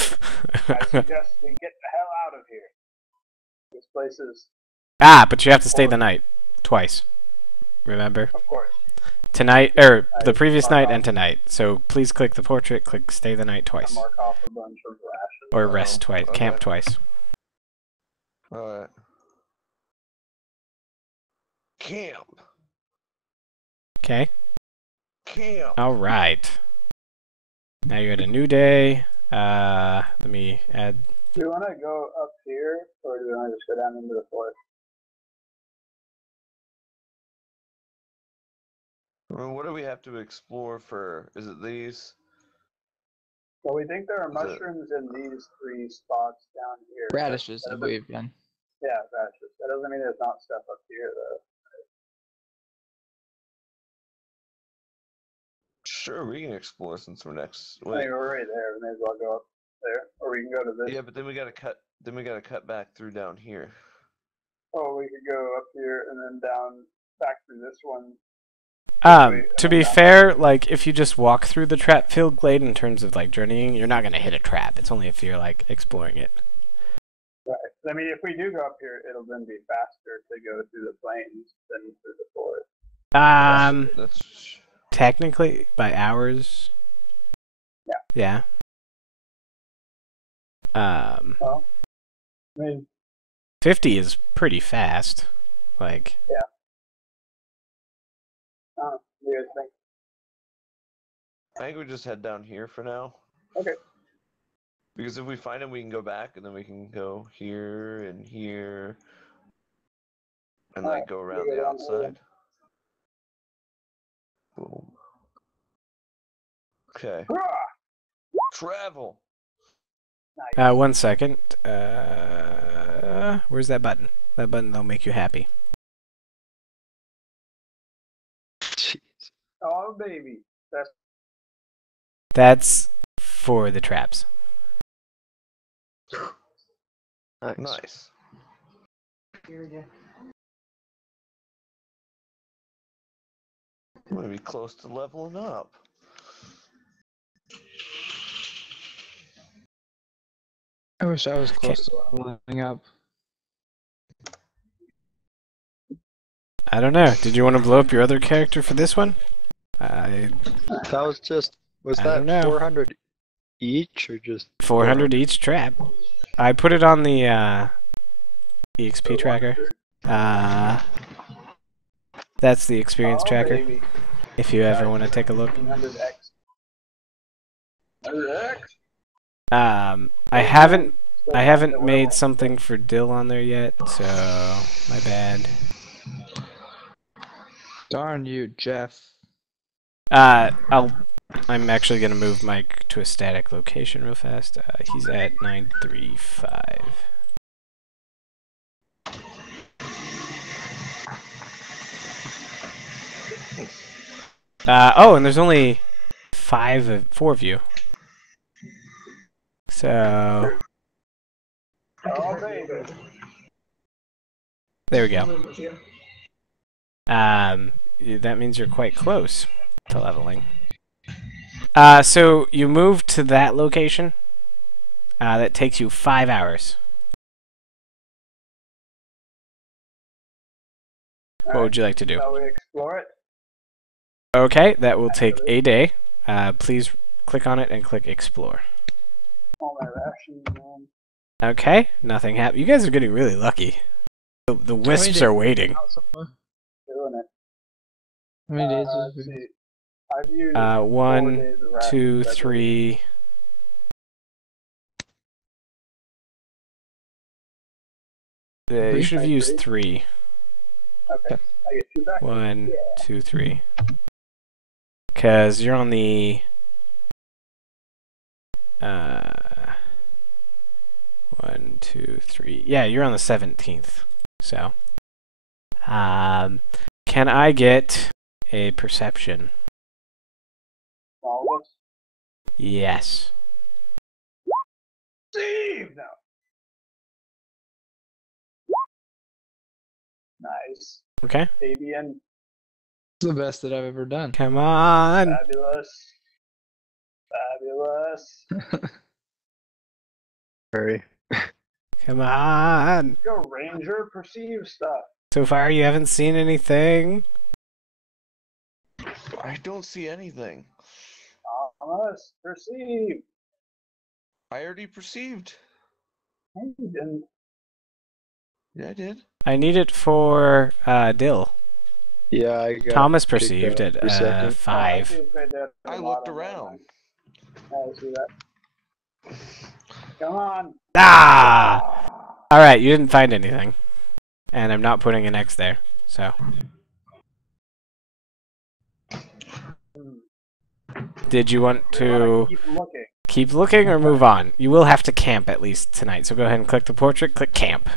suggest we get the hell out of here. This place is, But you have to stay the night. Twice. Remember? of course. Tonight, the previous night and tonight. So please click the portrait, click stay the night I twice. mark off a bunch of rations. Or rest twice, okay. camp twice. Alright. Camp. Okay? Camp. Alright. Now you're at a new day. Let me add. Do you want to go up here, or do you want to just go down into the forest? I mean, what do we have to explore for? Is it these? Well, we think there are mushrooms in these 3 spots down here. Radishes, I believe, Ben. Yeah, radishes. That doesn't mean there's not stuff up here, though. Sure, we can explore since we're next. I Wait. mean, we're right there. We may as well go up there, or we can go to this. Yeah, but then we gotta cut. Then we gotta cut back through down here. Oh, we could go up here and then down back through this one. To be fair, like, if you just walk through the trap filled glade in terms of, like, journeying, you're not gonna hit a trap. It's only if you're, like, exploring it. Right. I mean, if we do go up here, it'll then be faster to go through the plains than through the forest. That's Technically, by hours. Yeah. Yeah. Well, I mean, 50 is pretty fast. Like. Yeah. What do you guys think? I think we just head down here for now. Okay. Because if we find him, we can go back, and then we can go here and here, and like go around the outside. Boom. Okay. Travel. Nice. 1 second. Where's that button? That button that'll make you happy. Jeez. Oh, baby. That's for the traps. Nice. Nice. I'm gonna be close to leveling up. I wish I was close to leveling up. I don't know. Did you want to blow up your other character for this one? That was just. Was I that don't know. 400 each or just 400 each trap. I put it on the EXP tracker. That's the experience tracker. Baby. If you ever want to take a look. 100x. 100x? I haven't made something for Dill on there yet, so my bad. Darn you, Jeff. I'm actually gonna move Mike to a static location real fast. He's at 935. Oh, and there's only 4 of you. So Oh, baby. there we go. That means you're quite close to leveling. So you move to that location. That takes you 5 hours. What would you like to do? Shall we explore it? Okay, that will take a day. Please click on it and click explore. All my rations, man. Okay, nothing happened. You guys are getting really lucky. The wisps are waiting. Doing it. How many days Let's is it? see. I've used 4 1, days of rations, 2, I believe. 3. You should have used 3. Okay. I get 2 back. 1, 2, 3. Because you're on the 1, 2, 3. Yeah, you're on the 17th. So, can I get a perception? All of us? Yes. Steve! No. Nice. Okay. Fabian. It's the best that I've ever done. Come on. Fabulous. Fabulous. hurry? Come on. Go, Ranger. Perceive stuff. So far, you haven't seen anything. I don't see anything. Thomas. Perceive. I already perceived. No, you didn't. Yeah, I did. I need it for Dill. Yeah, I got Thomas kicked perceived out at for a second. 5. Oh, I see it's right there at the I looked bottom. around. I see that. Come on. Ah! Alright, you didn't find anything. And I'm not putting an X there, so. Did you want to keep looking or move on? You will have to camp at least tonight, so go ahead and click the portrait, click camp.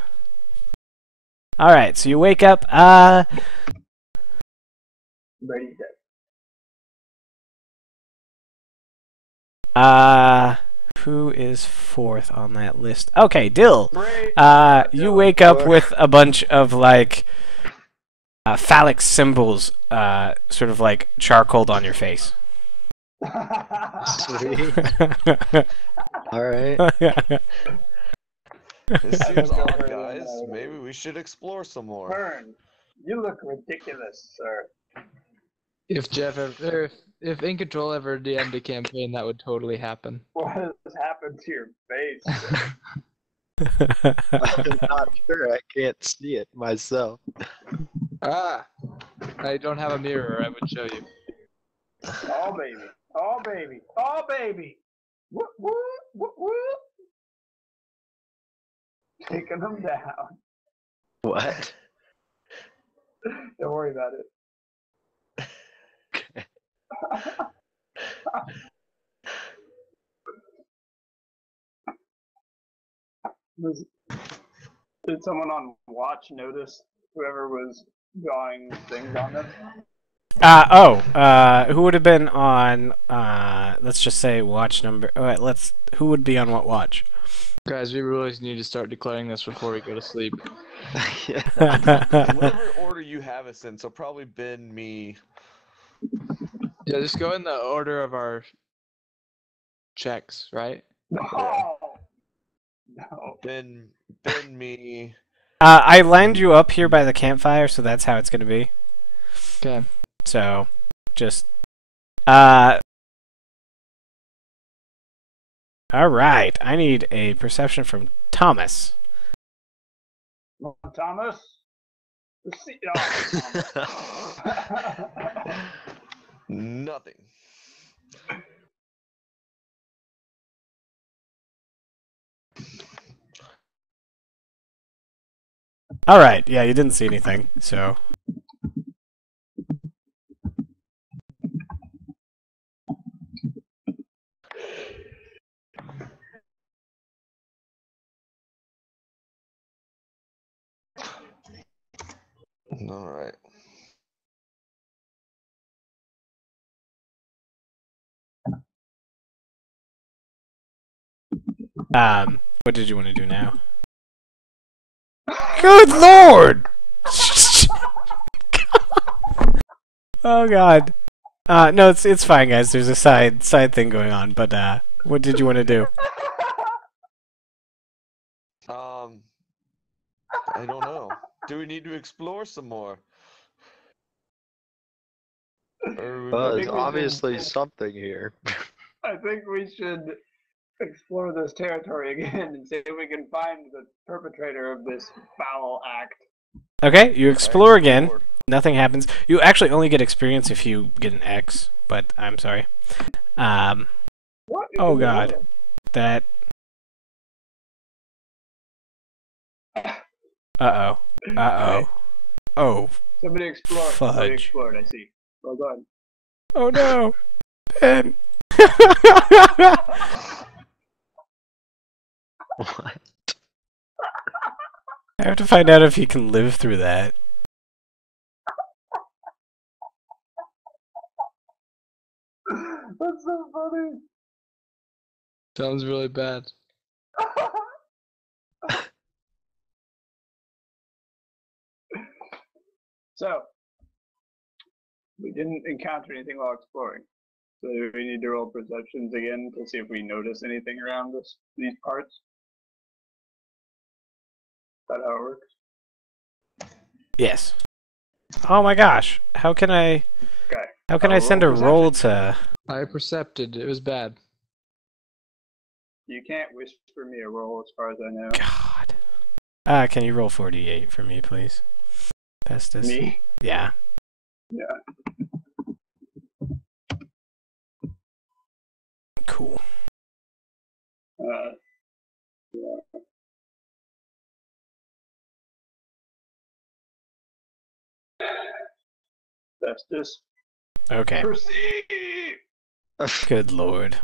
Alright, so you wake up, Ready, dead. who is fourth on that list? Okay, Dill. Great. You wake up with a bunch of, like, phallic symbols, sort of like charcoaled on your face. Sweet. Alright. This seems odd, guys. Maybe we should explore some more. Fyrn, you look ridiculous, sir. If Jeff ever, if In Control ever DM'd a campaign, that would totally happen. What has happened to your face? I'm not sure. I can't see it myself. Ah, I don't have a mirror. I would show you. Oh baby, oh baby, oh baby. Whoop whoop whoop whoop. Taking them down. What? Don't worry about it. Did someone on watch notice whoever was drawing things on them? Who would have been on, let's just say watch number, alright, who would be on what watch? Guys, we really need to start declaring this before we go to sleep. Whatever order you have us in, so probably Ben, me. Yeah, just go in the order of our checks, right? No. No. Ben, me. I lined you up here by the campfire, so that's how it's gonna be. Okay. So, just, alright, I need a perception from Thomas. Thomas? Nothing. Alright, yeah, you didn't see anything, so. Alright. What did you want to do now? Good lord! Oh god. No, it's fine, guys. There's a side thing going on, but what did you want to do? I don't know. Do we need to explore some more? Well, there's obviously something here. I think we should explore this territory again and see if we can find the perpetrator of this foul act. Okay, you explore again. Nothing happens. You actually only get experience if you get an X, but I'm sorry. What is Oh the god. matter? That. Uh-oh. Uh-oh. Oh. Somebody explored. Fudge. Somebody explored, I see. Well done. Oh no. Ben. What? I have to find out if he can live through that. That's so funny. Sounds really bad. So, we didn't encounter anything while exploring. So we need to roll perceptions again to see if we notice anything around these parts. Is that how it works? Yes. Oh my gosh. How can I send a roll to... I percepted. It was bad. You can't whisper me a roll as far as I know. God. Can you roll 48 for me, please? Festus. Me? Yeah. Yeah. cool. Yeah. Festus. Okay. Proceed! Good lord.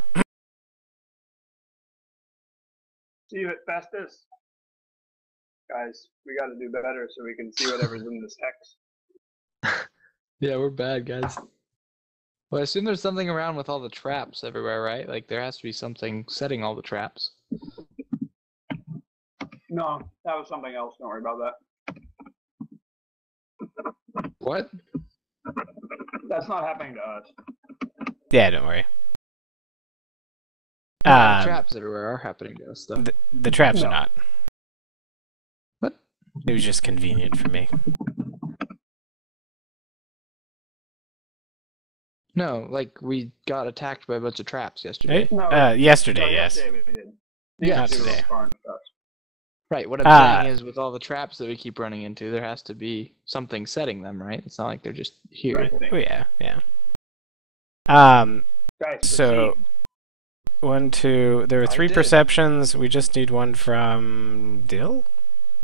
See it, Festus. Guys, we gotta do better so we can see whatever's in this text. Yeah, we're bad, guys. Well, I assume there's something around with all the traps everywhere, right? Like, there has to be something setting all the traps. No, that was something else. Don't worry about that. What? That's not happening to us. Yeah, don't worry. The traps everywhere are happening to us, though. The traps are No. not. What? It was just convenient for me. No, like, we got attacked by a bunch of traps yesterday. Hey? No, Yesterday, No, yes. yesterday we did. Yeah, not These two today. were foreign to us. Right, what I'm saying is, with all the traps that we keep running into, there has to be something setting them, right? It's not like they're just here. Right thing. Oh, yeah, yeah. Guys, So, proceed. 1, 2, there were I 3 did. perceptions. We just need one from Dill?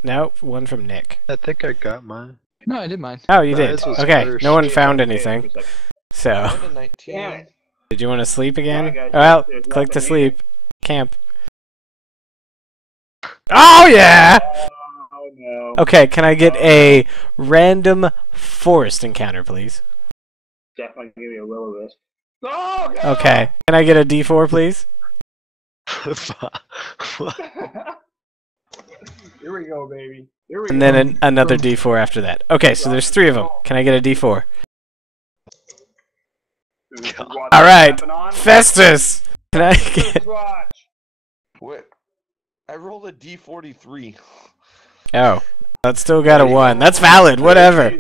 No, one from Nick. I think I got mine. No, I did mine. Oh, you No, did? this was Okay, first. no one Okay, found okay, anything. perception. I So, had a 19. Damn it. did you want to sleep again? Come on, guys, Well, there's click to nothing here. sleep. Camp. Oh, yeah! Oh no. Okay, can I get a random forest encounter, please? Definitely give me a will of this. Oh, no! Okay. Can I get a D4, please? Here we go, baby. Here we And go. then another D4 after that. Okay, so there's 3 of them. Can I get a D4? Watch All what's right, happening on. Festus! Can I get... Watch. Wait, I rolled a D43. Oh, that's still got a 1. That's valid, whatever.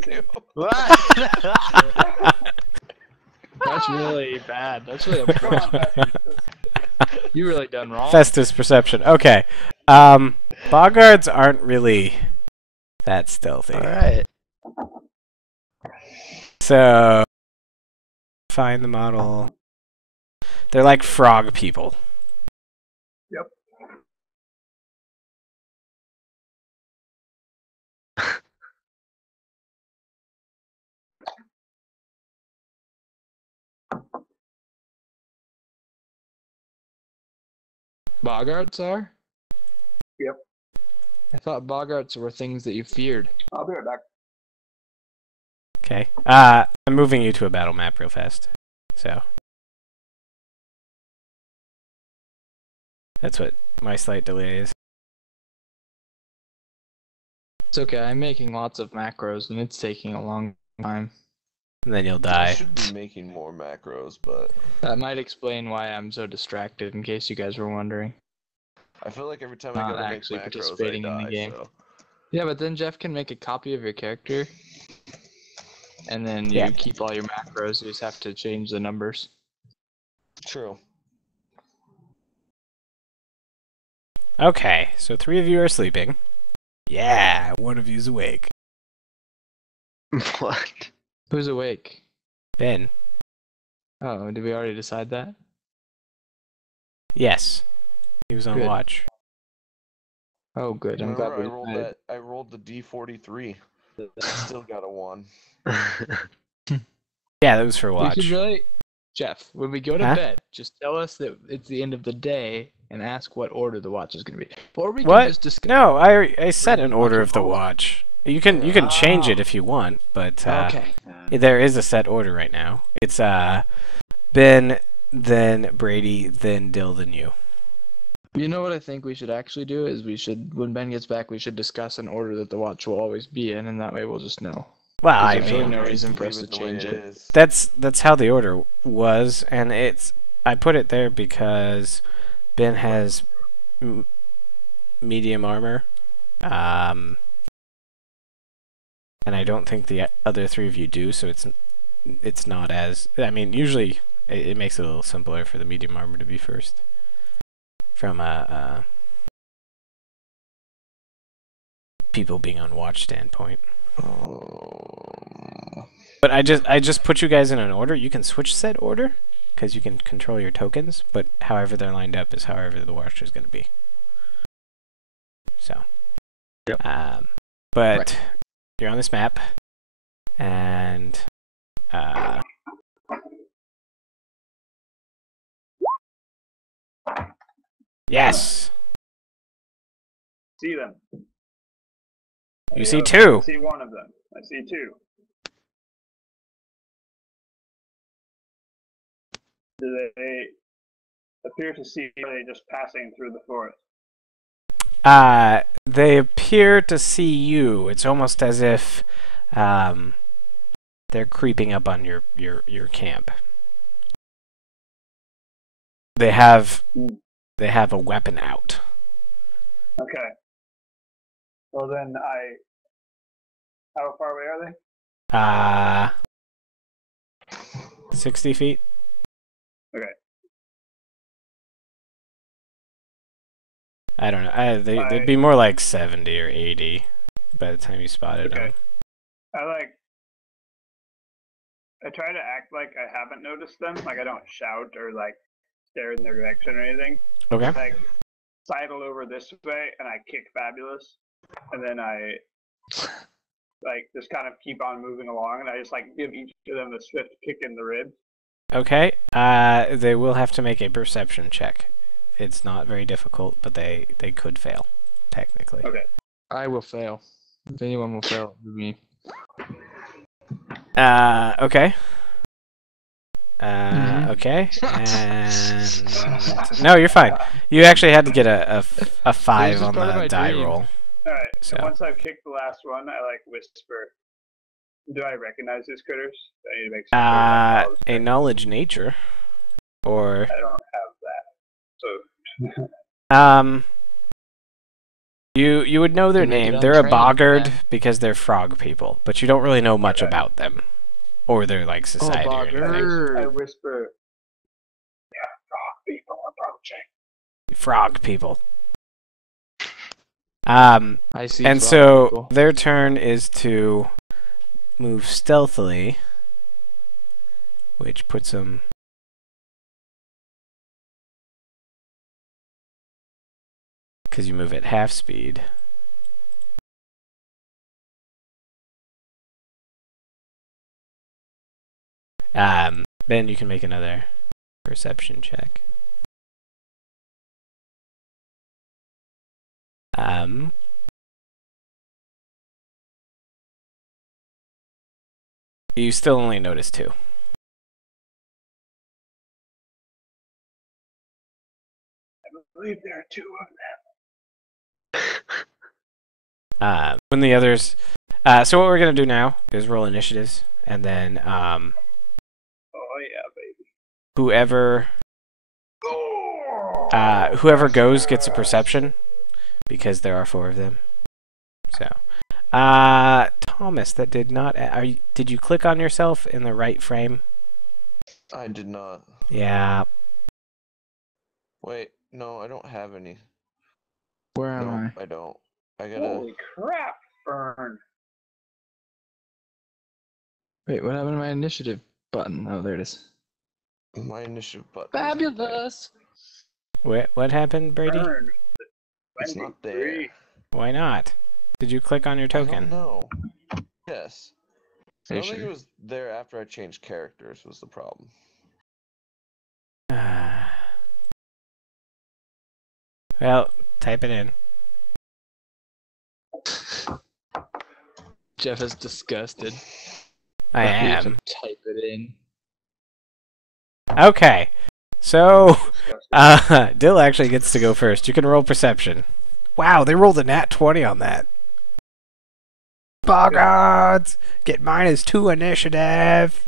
That's really bad. That's really unfortunate. You really done wrong. Festus perception. Okay. Boggards aren't really that stealthy. Alright. So, find the model. They're like frog people. Yep. Boggarts are? Yep. I thought boggarts were things that you feared. I'll be right back. Okay. I'm moving you to a battle map real fast. So. That's what my slight delay is. It's okay, I'm making lots of macros and it's taking a long time. And then you'll I die. should be making more macros, but That might explain why I'm so distracted, in case you guys were wondering. I feel like every time I Not go to make actually macros, I participating in the die, game. so... Yeah, but then Jeff can make a copy of your character, and then you Yeah. keep all your macros, you just have to change the numbers. True. Okay, so 3 of you are sleeping. Yeah, 1 of you's awake. What? Who's awake? Ben. Oh, did we already decide that? Yes. He was on Good. watch. Oh, good. I'm Remember, glad we I rolled decided. that. I rolled the D43. Still got a 1. Yeah, that was for We watch. should really, Jeff, when we go to Huh? bed, just tell us that it's the end of the day and ask what order the watch is going to be. Or we What? can just discuss. No, I set an Random order watch of the of watch. You can change it if you want, but Okay. there is a set order right now. It's Ben, then Brady, then Dill, then you. You know what I think we should actually do is we should, when Ben gets back, we should discuss an order that the watch will always be in, and that way we'll just know. Well, I There's really mean, no reason for us to Leave it the way change it. is. that's how the order was, and I put it there because Ben has medium armor, and I don't think the other 3 of you do, so it's not as. I mean, usually it makes it a little simpler for the medium armor to be first, from people being on watch standpoint. But I just put you guys in an order. You can switch set order. because you can control your tokens, but however they're lined up is however the watch is going to be. So, yep. But Right. you're on this map, and yes, See them. you see two. I see one of them. I see two. Do they appear to see? Are they just passing through the forest? They appear to see you. It's almost as if they're creeping up on your camp. They have a weapon out. Okay. Well then, how far away are they? 60 feet. Okay. I don't know. They'd be more like 70 or 80 by the time you spotted them. I try to act like I haven't noticed them. Like I don't shout or like stare in their direction or anything. Okay. Like sidle over this way and I kick Fabius, and then I like just kind of keep on moving along, and I just like give each of them a swift kick in the ribs. Okay. They will have to make a perception check. It's not very difficult, but they could fail, technically. Okay. I will fail. If anyone will fail, it will be me. Okay. Okay. And no, you're fine. You actually had to get a 5 on the die roll. Alright, So. once I've kicked the last one, I like whisper. Do I recognize these critters? Do I need to make some sort of A knowledge nature, or I don't have that. So you would know their You make it name. They're a untrained, boggard yeah. because they're frog people, but you don't really know much Okay. about them or their like society or anything. I whisper, yeah, frog people approaching. Frog people. I see. And frog so people. their turn is to move stealthily, which puts them. Because you move at half speed. Ben, you can make another perception check. You still only notice 2. I believe there are 2 of them. When the others. So what we're gonna do now is roll initiatives, and then Oh yeah, baby. whoever goes gets a perception, because there are 4 of them. So, Thomas, that did not. Did you click on yourself in the right frame? I did not. Yeah. Wait, no, I don't have any. Where am No, I? I don't. I gotta. Holy crap, Fyrn. Wait, what happened to my initiative button? Oh, there it is. My initiative button. Fabulous! What happened, Brady? Fyrn. It's not 23. there. Why not? Did you click on your I don't token? know. Yes. Are I you don't think sure? it was there after I changed characters was the problem. Well, type it in. Jeff is disgusted. I But he has to am. Type it in. Okay. So, Dill actually gets to go first. You can roll perception. Wow, they rolled a nat 20 on that. Boggards! Get -2 initiative!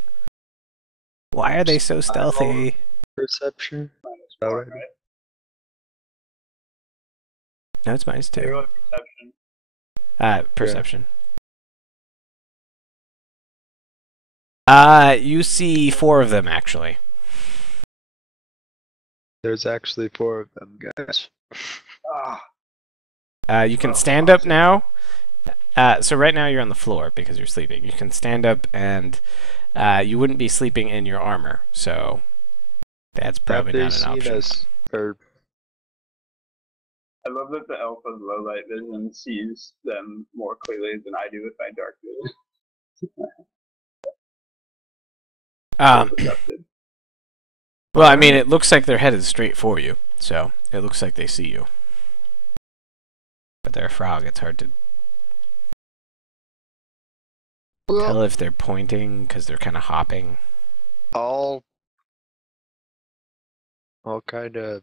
Why are they so stealthy? Perception. Alright. No, it's -2. They rolled perception. Perception. You see 4 of them, actually. There's actually 4 of them, guys. Ah, You can stand up now. So right now you're on the floor because you're sleeping. You can stand up, and you wouldn't be sleeping in your armor. So That's probably Have they not an seen option. us? Or I love that the elf with low light vision sees them more clearly than I do with my dark vision. Perceptive. Well, I mean, it looks like they're headed straight for you, so it looks like they see you. But they're a frog, it's hard to tell if they're pointing, because they're kind of hopping. I'll kind of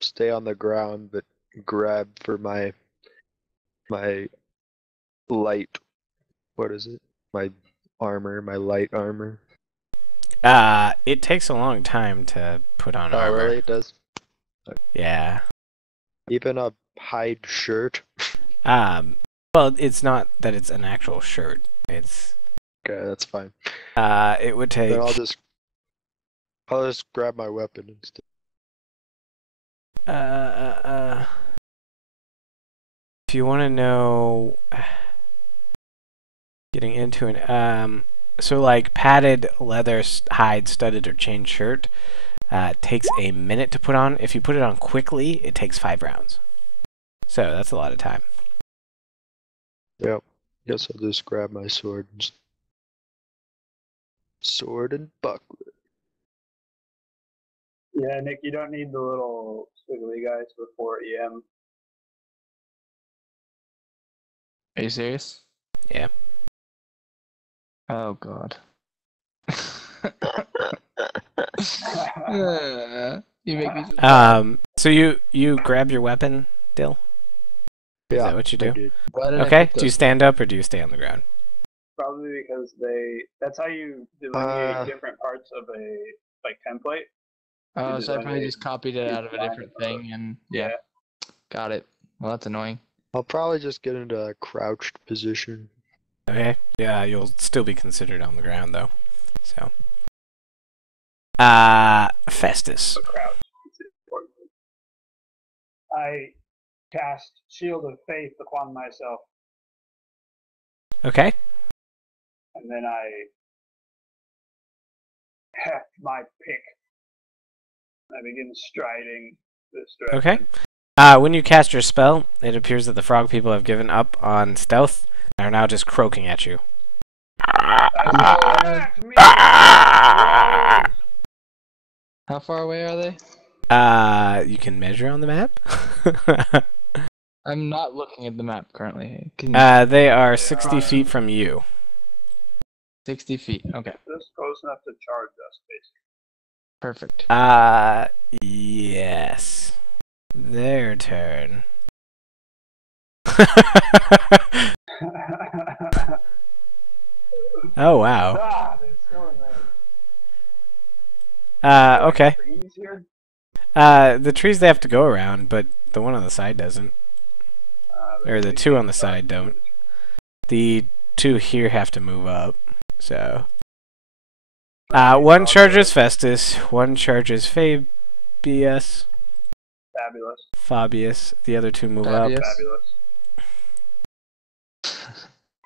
stay on the ground, but grab for my light. What is it? My armor, my light armor. It takes a long time to put on Oh, armor. really? It does? Yeah. Even a hide shirt? Well, it's not that it's an actual shirt. It's... Okay, that's fine. It would take... Then I'll just grab my weapon instead. If you want to know... Getting into an... So, like, padded leather, hide, studded, or chain shirt takes a minute to put on. If you put it on quickly, it takes 5 rounds. So, that's a lot of time. Yep. Guess I'll just grab my sword and buckler. Yeah, Nick, you don't need the little squiggly guys before EM. Are you serious? Yeah. Oh god. You make me. So you grab your weapon, Dill? Is Yeah, that what you do? I did. Why did I Okay. put Do you the- stand up or do you stay on the ground? Probably because that's how you delineate different parts of a template. Oh, so I probably delineate just copied it out of a line different of- thing, and yeah, got it. Well, that's annoying. I'll probably just get into a crouched position. Okay. Yeah, you'll still be considered on the ground though. So. Festus. A crouch. It's important. I cast Shield of Faith upon myself, Okay. and then I heft my pick. I begin striding this direction. Okay. When you cast your spell, it appears that the frog people have given up on stealth and are now just croaking at you. Attack me! How far away are they? You can measure on the map. I'm not looking at the map currently. Can They are 60 feet from you. 60 feet. Okay, Just close enough to charge us, perfect. Yes. Their turn. basically. Oh, wow. They're still in there. Okay. Trees here? The trees they have to go around, but the one on the side doesn't. Or the two on the side don't. The two here have to move up, so... one charges Festus, one charges Fabius. Fabulous. Fabius. The other two move Fabius. up. Fabulous.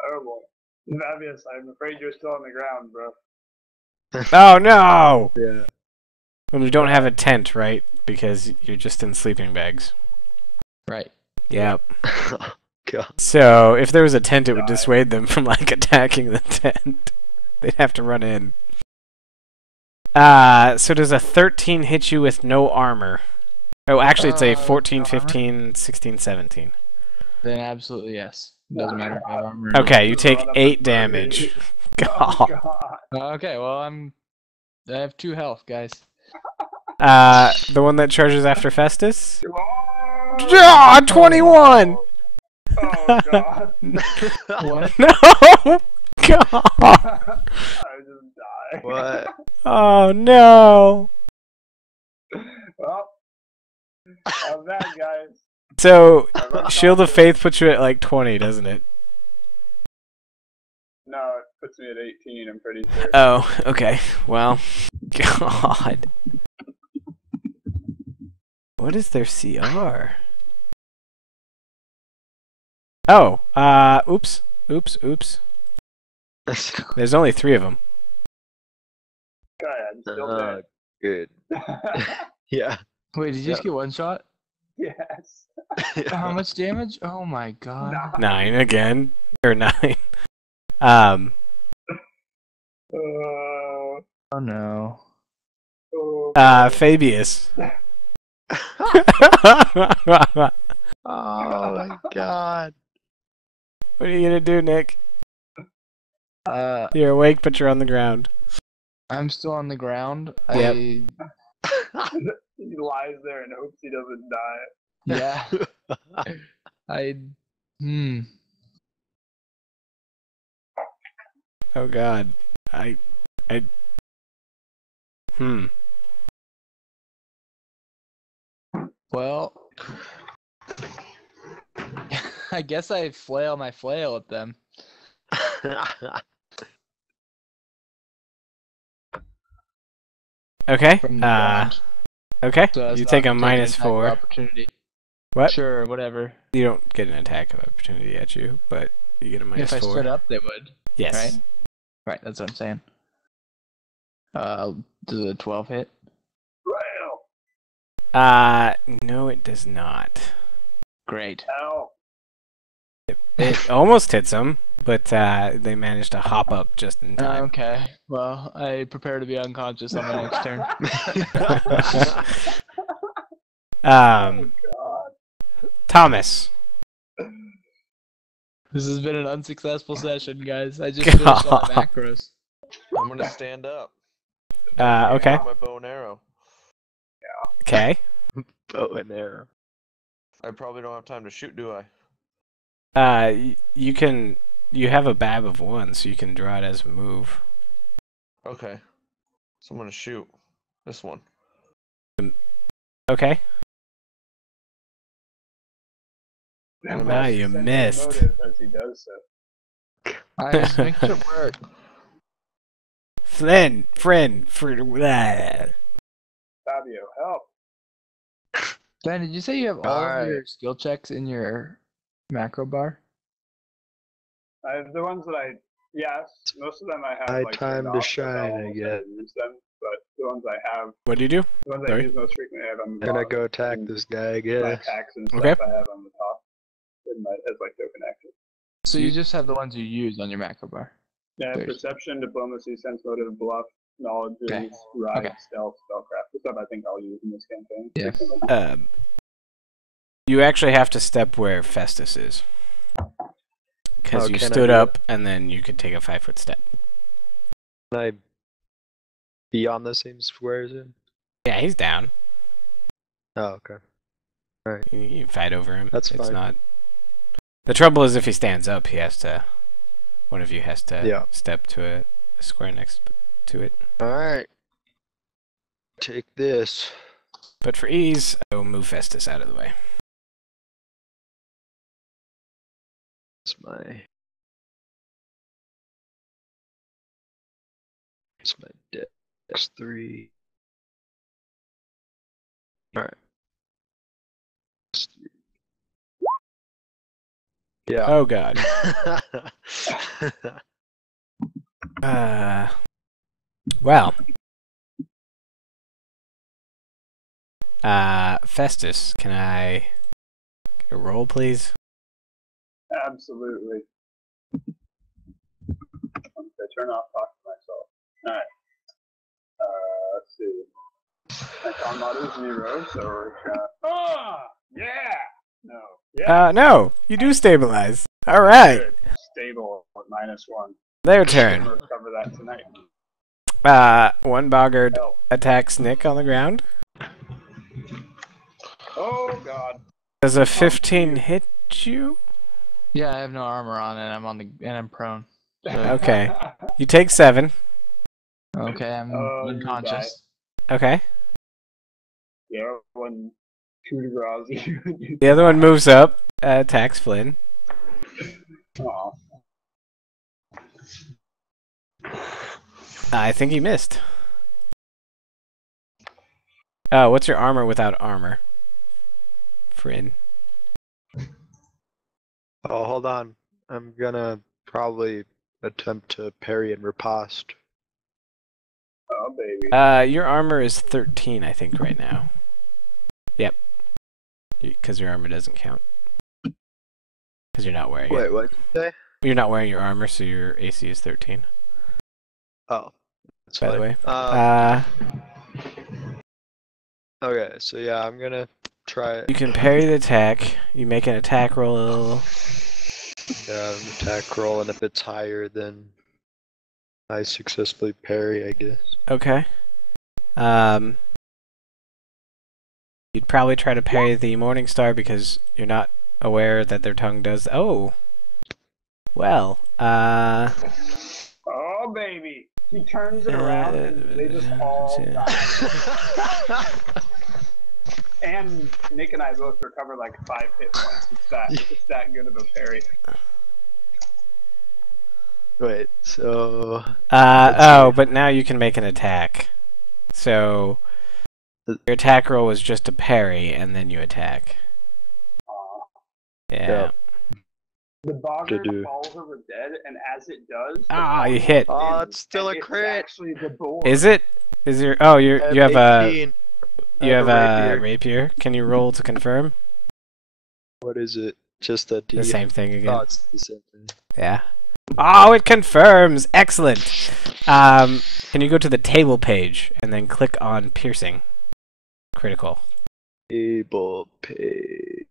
Terrible. Fabius, I'm afraid you're still on the ground, bro. Oh no! Yeah. Well, we don't have a tent, right? Because you're just in sleeping bags. Right. Yep. God. So, if there was a tent, it would dissuade them from, like, attacking the tent. They'd have to run in. So does a 13 hit you with no armor? Oh, actually, it's a 14, no armor? 15, 16, 17. Then absolutely yes. Doesn't matter if I have armor. Okay, you take 8 damage. Oh, God. God. Okay, well I have 2 health, guys. The one that charges after Festus? Oh, Ah, 21! oh, God. What? No! God! I just died. What? Oh, no! Well, how's that, guys? So, Shield of Faith puts you at like 20, doesn't it? No, it puts me at 18, I'm pretty sure. Oh, okay. Well, God. What is their CR? Oh, oops. Oops. There's only 3 of them. God, I'm still dead. Good. Yeah. Wait, did you just get one shot? Yes. How much damage? Oh my god. 9 again. Or 9. Um. Uh, Oh no. oh, Fabius. What Oh my god. are you gonna do, Nick? Uh, You're awake, but you're on the ground. I'm still on the ground. Yep. he lies there and hopes he doesn't die. Yeah. Hmm. Oh God. Hmm. Well, I guess I flail my flail at them. Okay. From the ground. Okay. So as You not take to a an minus attack of 4. Opportunity. What? Sure, whatever. You don't get an attack of opportunity at you, but you get a minus If I 4. stood up, they would. Yes. Right? Right, that's what I'm saying. Does a 12 hit? Well, No, it does not. Great. ow. It almost hits them, but they managed to hop up just in time. Okay. Well, I prepare to be unconscious on my next turn. Um, God. Thomas. This has been an unsuccessful session, guys. I just finished all my macros. I'm gonna stand up. Okay. With my bow and arrow. Okay. Bow and arrow. I probably don't have time to shoot, do I? You have a bab of 1, so you can draw it as a move. Okay. So I'm gonna shoot this one. Okay. And Wow, must you send a missed. motive as he does so. I just make it work. Friend. Fabio, help. Ben, did you say you have all of Alright. your skill checks in your macro bar? I have the ones that yes, most of them I have High like time turned to off, so shine, I'll I almost guess. never use them, but the ones I have, What do you do? the ones I Sorry? use most frequently, I have on the Gonna bottom, go attack and this guy, I my guess. attacks and stuff Okay. I have on the top as like token action. So you just have the ones you use on your macro bar. Yeah, There's- perception, diplomacy, sense motive, bluff, knowledge, Okay. ride, Okay. stealth, spellcraft. The stuff I think I'll use in this campaign. Yeah. You actually have to step where Festus is. Because Oh, you can I stood do it? up, and then you could take a 5-foot step. Can I be on the same square as him? Yeah, he's down. Oh, okay. You can fight over him. That's It's fine. not. The trouble is, if he stands up, he has to. One of you has to Yeah. step to a square next to it. Alright. Take this. But for ease, I will move Festus out of the way. It's my dex 3. Alright. Yeah. Oh God. Well. Festus, can I get a roll, please? Absolutely. I turn off talk to myself. Alright. Let's see. My con mod is 0, so we're gonna. Yeah! No. Yeah. No, you do stabilize. All right, Good. Stable at -1. their I'm turn. gonna cover that tonight. One boggard Help. attacks Nick on the ground. Oh god. Does a 15 hit you? Yeah, I have no armor on and I'm prone. Okay. You take 7. Okay, I'm Oh, you unconscious. Okay. Yeah, one coup de grace. The other one moves up, attacks Flynn. Aw. I think he missed. What's your armor without armor? Flynn. Oh, hold on. I'm gonna probably attempt to parry and riposte. Oh, baby. Your armor is 13, I think, right now. Yep. Because your armor doesn't count. Because you're not wearing it. Wait, what did you say? You're not wearing your armor, so your AC is 13. Oh, that's By the fine. way. Okay, so yeah, I'm gonna try it. You can parry the attack. You make an attack roll. Yeah, an attack roll, and if it's higher, then I successfully parry, I guess. Okay. You'd probably try to parry the Morning Star because you're not aware that their tongue does. Oh. Well. Oh, baby. He turns it around and they just all die. And Nick and I both recover like 5 hit points. It's that good of a parry. Wait, so... Oh, but now you can make an attack. So, your attack roll was just a parry, and then you attack. Yeah. The boggart falls over dead, and as it does... Ah, you hit. Oh, it's still a crit! It's actually the boar. Is it? Is your... Oh, you have a... 18. You have a rapier. rapier. Can you roll to confirm? What is it? Just a D? The same thing again. Oh, it's the same thing. Yeah. Oh, it confirms! Excellent! Can you go to the table page and then click on piercing? Critical. Table page.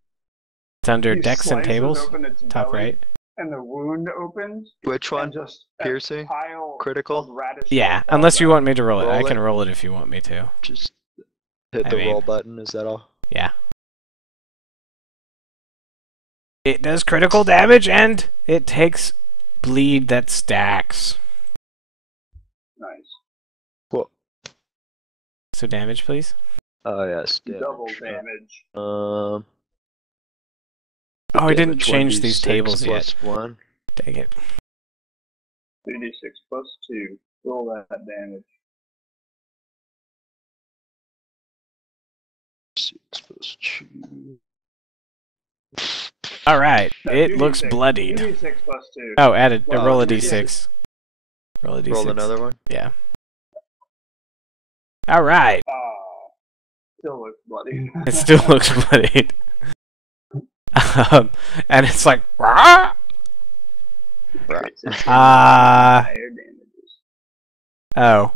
It's under He Decks and slices Tables, open its top belly, right. And the wound opens. Which one? And just a Piercing? pile Critical? of radish Yeah, falls unless you out. want me to roll it. I Roll can it. roll it if you want me to. Just hit I the mean- roll button, is that all? Yeah. It does critical damage and it takes bleed that stacks. Nice. Cool. So damage, please. Oh, yes. Double damage. Oh, I didn't damage change 1d6 these tables yet. plus 1. Dang it. 2d6 plus 2. Roll that damage. 6 plus 2. Alright, it 2d6. looks bloodied. 2d6 plus 2. Oh, added. Wow, Roll a 2d6. d6. Roll a d6. Roll another one? Yeah. Alright. Oh, still looks bloody. It still looks bloodied. And it's like, "Rah!" Higher damages. Oh.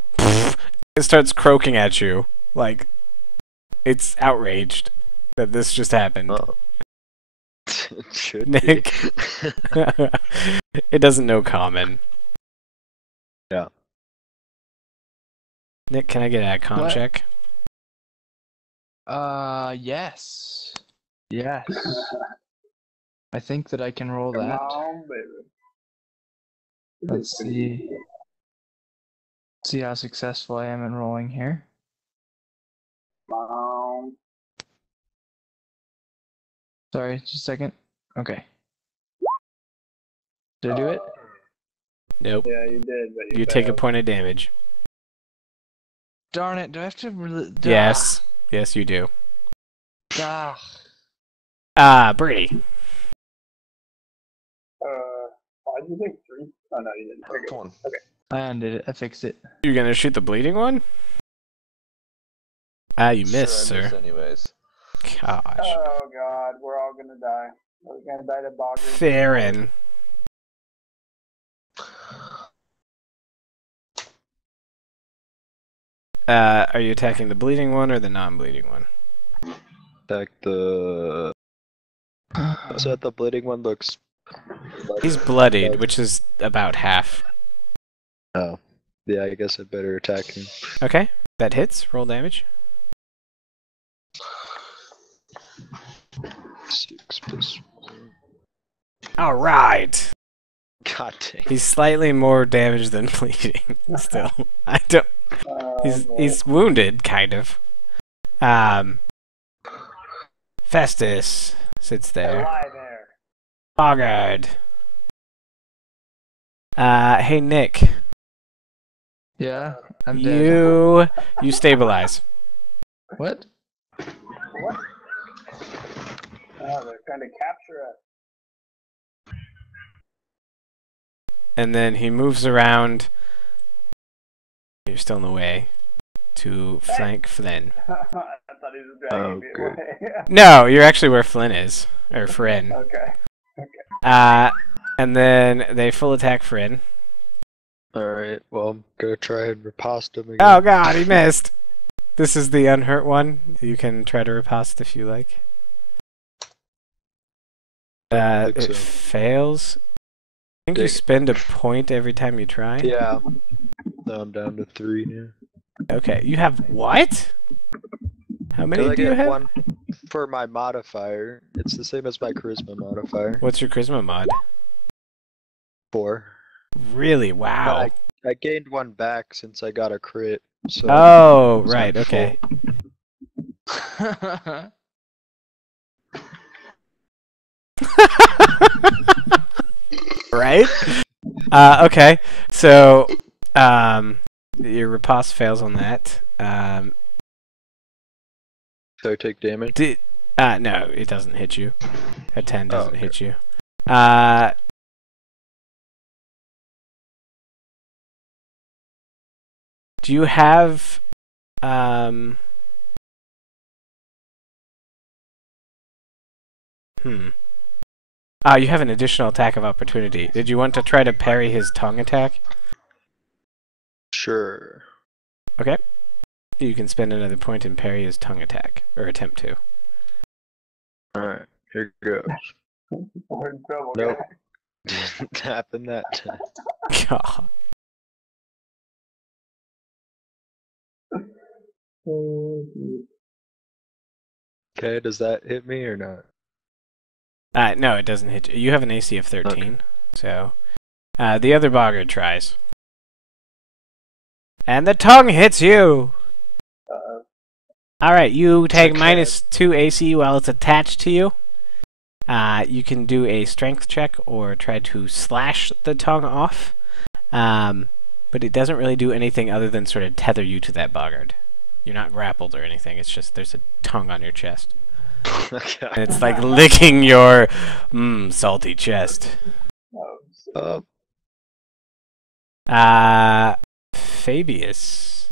It starts croaking at you. Like, it's outraged that this just happened. Oh. It should Nick. be. It doesn't know common. Yeah. Nick, can I get a con What? check? Yes. Yes. I think that I can roll Come that. on, baby. Let's see. See how successful I am in rolling here. Come on. Sorry, just a second. Okay. Did I do it? Nope. Yeah, you did, but You take a failed. point of damage. Darn it, do I have to really... Yes. Yes, you do. Ah. Brady. Why'd you take 3? Oh, no, you didn't. Okay. Come on. I undid it. I fixed it. You're gonna shoot the bleeding one? You Sure, missed, I miss sir. anyways. Gosh. Oh, God. We're all gonna die. We're gonna die to boggers. Fyrn. Are you attacking the bleeding one or the non-bleeding one? Attack the... So that the bleeding one looks... He's bloodied, which is about half. Oh. Yeah, I guess I better attack him. Okay, that hits. Roll damage. 6 plus 1. Alright! God dang. He's slightly more damaged than bleeding. Still. I don't... He's wounded, kind of. Festus sits there. Lie there. Boggard. Hey Nick. Yeah, I'm dead. You stabilize. What? What? Oh, they're trying to capture us. And then he moves around You're still in the way to flank Flynn. I thought he was dragging me good. away. No, you're actually where Flynn is. Or Fyrn. Okay. And then they full attack Fyrn. Alright, well, I'm gonna try and riposte him again. Oh god, he missed! This is the unhurt one. You can try to riposte if you like. It so. fails. I think you spend a point every time you try. Yeah. Now I'm down to 3 now. Okay, you have what? How many I do you get have? 1 for my modifier. It's the same as my charisma modifier. What's your charisma mod? 4. Really? Wow. I gained 1 back since I got a crit. So Oh, right, okay. Right? Okay. So, your riposte fails on that. So I take damage? No, it doesn't hit you. A 10 doesn't hit you. Do you have, you have an additional attack of opportunity. Did you want to try to parry his tongue attack? Sure. Okay. You can spend another point and parry his tongue attack, or attempt to. Alright, here goes. We're in trouble, Nope. guys. Didn't happen that time. God. Okay, does that hit me or not? No, it doesn't hit you. You have an AC of 13, so... the other boggart tries. And the tongue hits you! Alright, you take -2 AC while it's attached to you. You can do a strength check or try to slash the tongue off. But it doesn't really do anything other than sort of tether you to that boggart. You're not grappled or anything, it's just there's a tongue on your chest. Okay. And it's like licking your salty chest. Fabius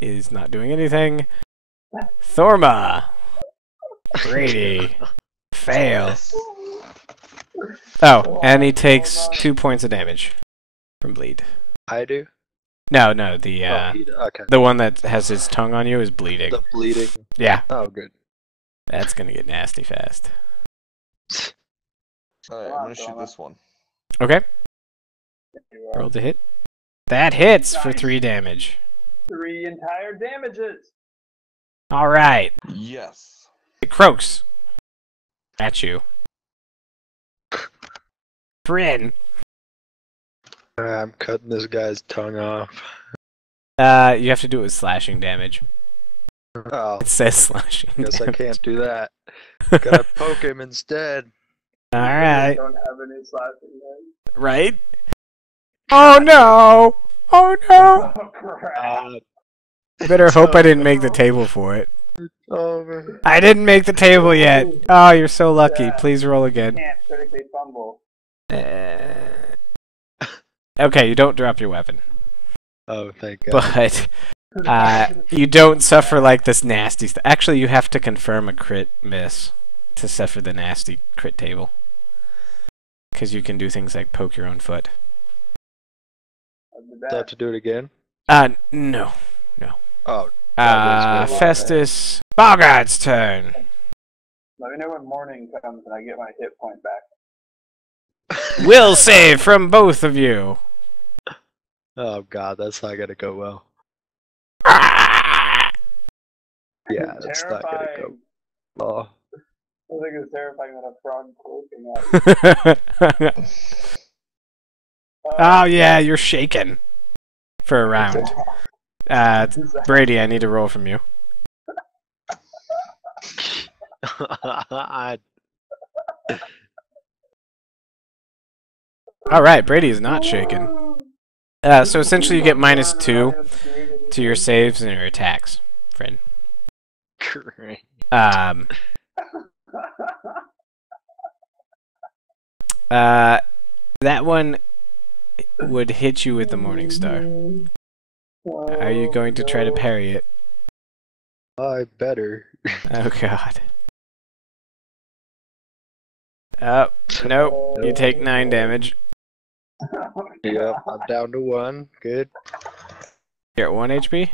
is not doing anything. Thorma! Brady. Fail. Oh, and he takes 2 points of damage from bleed. I do? No, the okay. the one that has his tongue on you is bleeding. The bleeding. Yeah. Oh, good. That's gonna get nasty fast. Alright, I'm gonna shoot this one. Okay. Roll to hit. That hits for 3 damage. 3 entire damages. Alright. Yes. It croaks. At you. Fyrn. I'm cutting this guy's tongue off. You have to do it with slashing damage. Oh, It says slashing guess damage. I can't do that. Gotta poke him instead. Alright. Don't have any slashing damage. Right? Oh no! Oh no! Oh crap. Better hope I didn't make the table for it. Over. I didn't make the table yet. Oh, you're so lucky. Yeah. Please roll again. Can't critically fumble. Okay, you don't drop your weapon. Oh, thank God. But you don't suffer like this nasty stuff. Actually, you have to confirm a crit miss to suffer the nasty crit table. Because you can do things like poke your own foot. Do I have to do it again? No. Oh. Festus. Bogart's turn. Let me know when morning comes and I get my hit point back. Will save from both of you. Oh God, that's not gonna go well. Yeah, that's not gonna go well. I think it's terrifying that a frog cloaking at you. Oh yeah, you're shaken for a round. Brady, I need a roll from you. Alright, Brady is not shaken. So essentially you get -2 to your saves and your attacks, friend. Great. That one would hit you with the Morning Star. Are you going to try to parry it? I better. Oh god. Oh, nope. You take 9 damage. Yep, I'm down to 1. Good. You're at 1 HP?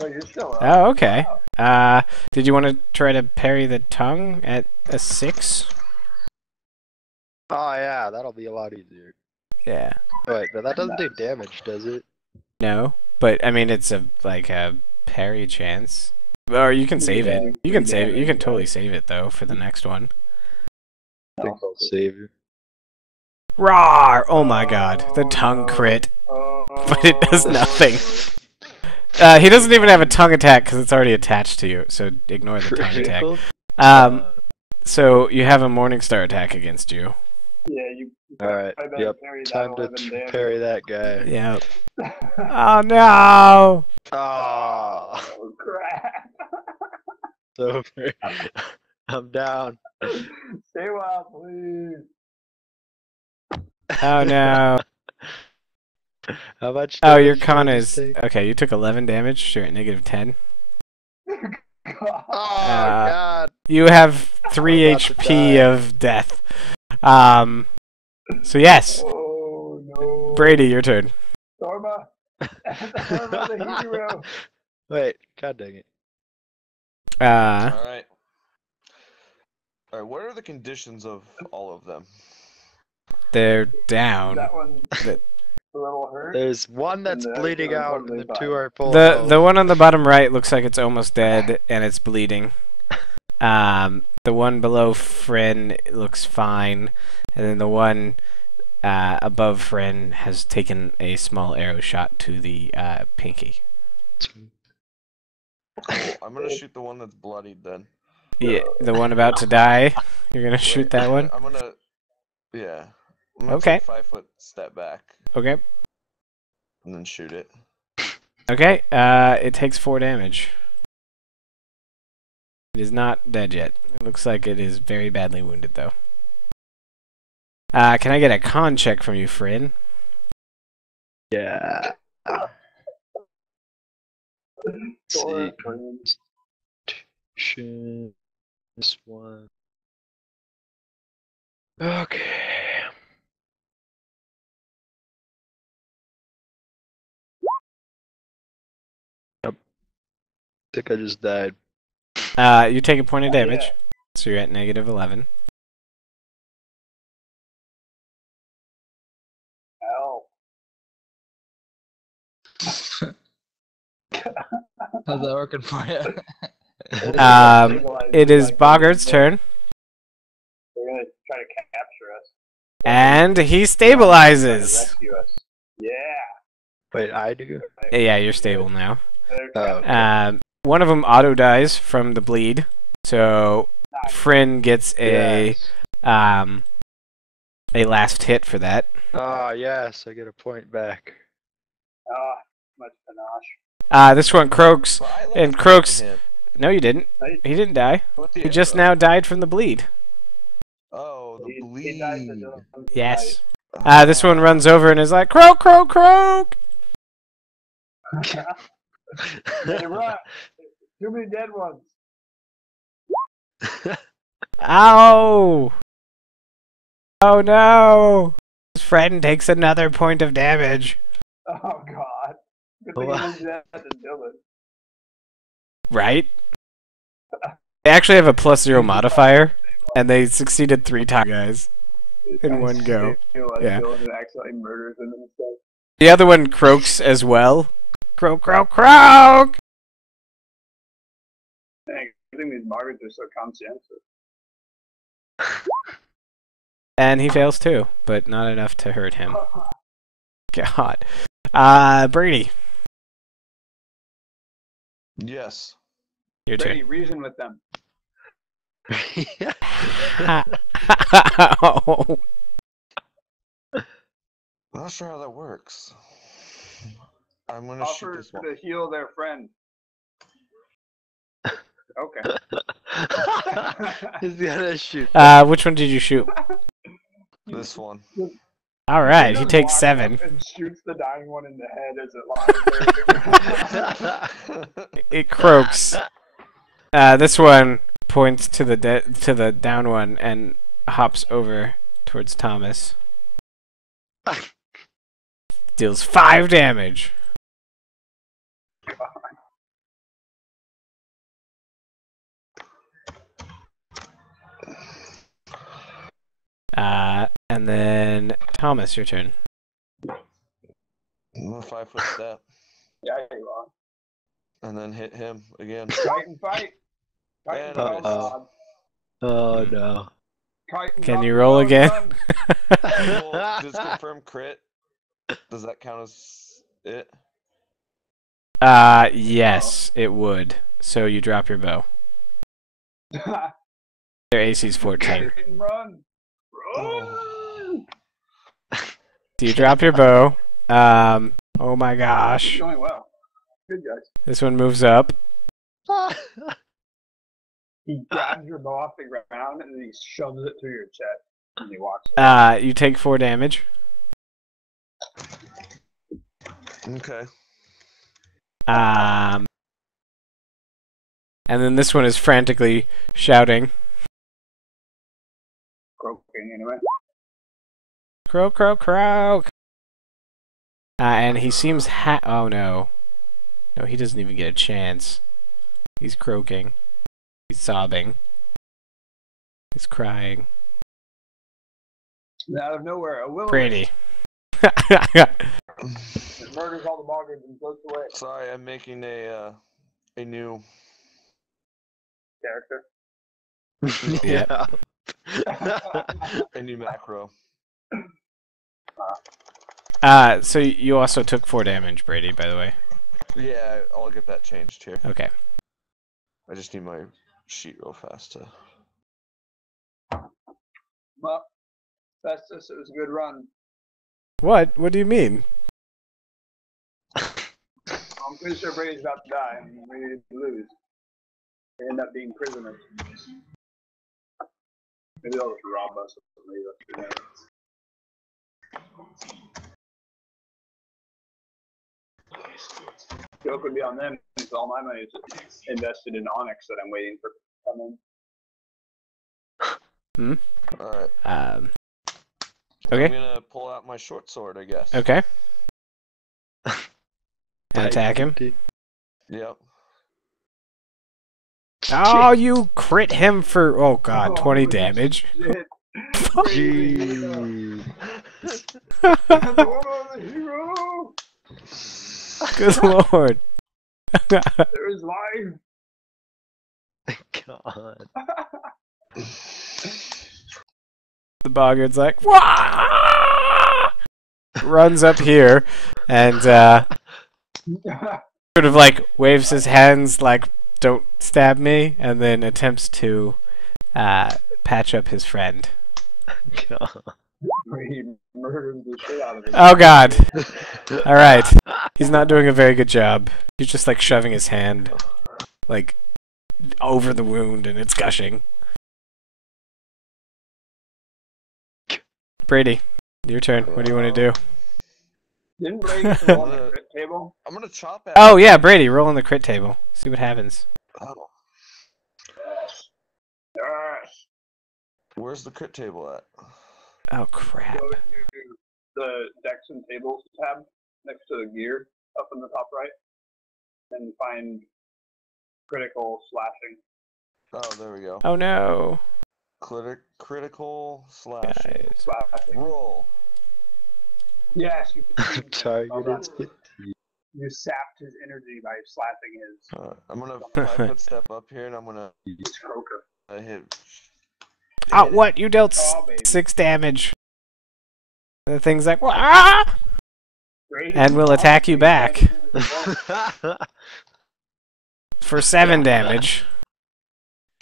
Oh, you're still up. Oh, okay. Wow. Did you want to try to parry the tongue at a 6? Oh yeah, that'll be a lot easier. Yeah. Wait, but that doesn't do damage, does it? No, but I mean it's a parry chance. Or you can save it. You can save it. You can totally save it though for the next one. I think I'll save it. Rawr! Oh my god, the tongue crit, but it does nothing. He doesn't even have a tongue attack because it's already attached to you, so ignore the tongue attack. So you have a Morningstar attack against you. Yeah, you. Alright, yep. Time to parry that guy. Yep. Oh no! Oh, crap. so I'm down. Stay wild, please. Oh no! How much? Oh, your damage con did I is just take? okay. You took 11 damage. So you're at negative 10. Oh god! You have 3 I'm about to HP die. of death. So yes, Oh no. Brady, your turn. Thorma. Thorma the hero. Wait, god dang it. Alright. Alright, what are the conditions of all of them? They're down. That one's The- a little hurt. There's one that's And the bleeding other out, one's and the totally 2 are full. The one on the bottom right looks like it's almost dead and it's bleeding. The one below Fyrn looks fine, and then the one above Fyrn has taken a small arrow shot to the pinky. Cool. I'm gonna shoot the one that's bloodied then. Yeah, the one about to die. You're gonna shoot that one. I'm gonna. Yeah. I'm gonna Okay. take a 5-foot step back Okay. and then shoot it. Okay. It takes 4 damage. It is not dead yet. It looks like it is very badly wounded, though. Can I get a con check from you, Fyrn? Yeah. Thor- See. This one. Okay. Yep. I think I just died. You take a point of damage, so you're at negative 11. Ow. How's that working for you? It is Boggart's turn, They're gonna try to capture us. and he Try to stabilizes. rescue us. Yeah. Wait, I do? Yeah, you're stable now. They're One of them auto dies from the bleed, so Fyrn gets a last hit for that. Ah, yes, I get a point back. much panache. This one croaks, Well, I left and it croaks. to him. No, you didn't. He didn't die. What the He just info? now died from the bleed. Oh, the He died bleed. to the Yes. This one runs over and is like, croak, croak, croak! They run. Too many dead ones. Ow! Oh no! His friend takes another point of damage. Oh god. Good thing What? he didn't have to do it. Right? They actually have a +0 modifier, and they succeeded 3 times, guys. In one go. Yeah. Accidentally murders him and stuff. The other one croaks as well. Croak, croak, croak! Dang, I think these Margarets are so conscientious. And he fails too, but not enough to hurt him. God. Brady, Yes. your Brady, turn. reason with them. Ow. Not sure how that works. I'm gonna shoot Offer this one. to heal their friend. Okay. He's gonna shoot. Which one did you shoot? This one. All right, he just takes walks 7. up and shoots the dying one in the head as it lies there. It croaks. This one points to the down one and hops over towards Thomas. Deals 5 damage. And then Thomas, your turn. I'm gonna 5-foot step Yeah, you are. and then hit him again. Titan fight. Titan And fight. Uh-oh. Oh no. Titan Can fight, you roll run, again? run. Well, does confirm crit? Does that count as it? Yes, it would. So you drop your bow. Their AC's 14. Titan run. Oh. So you drop your bow. Oh my gosh. Going well. Good guys. This one moves up. He grabs your bow off the ground and then he shoves it through your chest and he walks away. You take 4 damage. Okay. And then this one is frantically shouting. Croaking anyway. Croak, croak, croak. And he seems oh no. No, he doesn't even get a chance. He's croaking. He's sobbing. He's crying. And out of nowhere, a will Brady. murders all the boggards and floats away. Sorry, I'm making a new. Character. Yeah. A new macro. So you also took 4 damage, Brady, by the way. Yeah, I'll get that changed here. Okay. I just need my sheet real fast to. Well, Festus, it was a good run. What? What do you mean? I'm pretty sure Brady's about to die and we need to lose. They end up being prisoners. Maybe they'll just rob us and leave us. Joke would be on them because all my money is invested in Onyx that I'm waiting for to come in. Alright. Okay. I'm gonna pull out my short sword, I guess. Okay. And attack him. Yep. Oh, you crit him for, oh god, 20 damage. Shit. Jeez. The hero! Good lord. There is life! God. The boggard's like, wah! Runs up here and sort of like waves his hands like, don't stab me, and then attempts to patch up his friend. God. He murdered the shit out of him. Oh god. Alright. He's not doing a very good job. He's just like shoving his hand like over the wound and it's gushing. Brady, your turn. What do you want to do? Didn't Brady roll on the crit table? I'm gonna chop at Oh him. yeah, Brady, roll on the crit table. See what happens. Oh. Yes. Yes. Where's the crit table at? Oh crap. Go to the decks and tables tab next to the gear up in the top right and find critical slashing. Oh, there we go. Oh no. Critical slash Guys. Slashing. roll. Yes, you can see Targeted. you sapped his energy by slashing his I'm gonna 5-foot step up here and I'm gonna croaker. hit. Oh, what? You dealt Oh, baby. 6 damage. The thing's like, wah! Brady, And will attack you back Uh-oh. for 7 damage.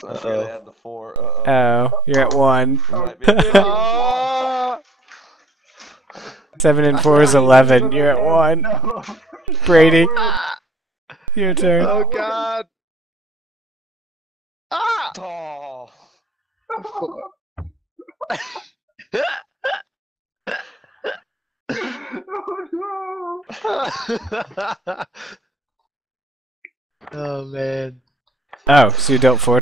I forgot I had the 4. Oh, you're at 1. Might be Oh! 7 and 4 is 11. You're at 1. No. Brady, your turn. Oh God! Ah! Oh. Oh man. Oh, so you dealt 4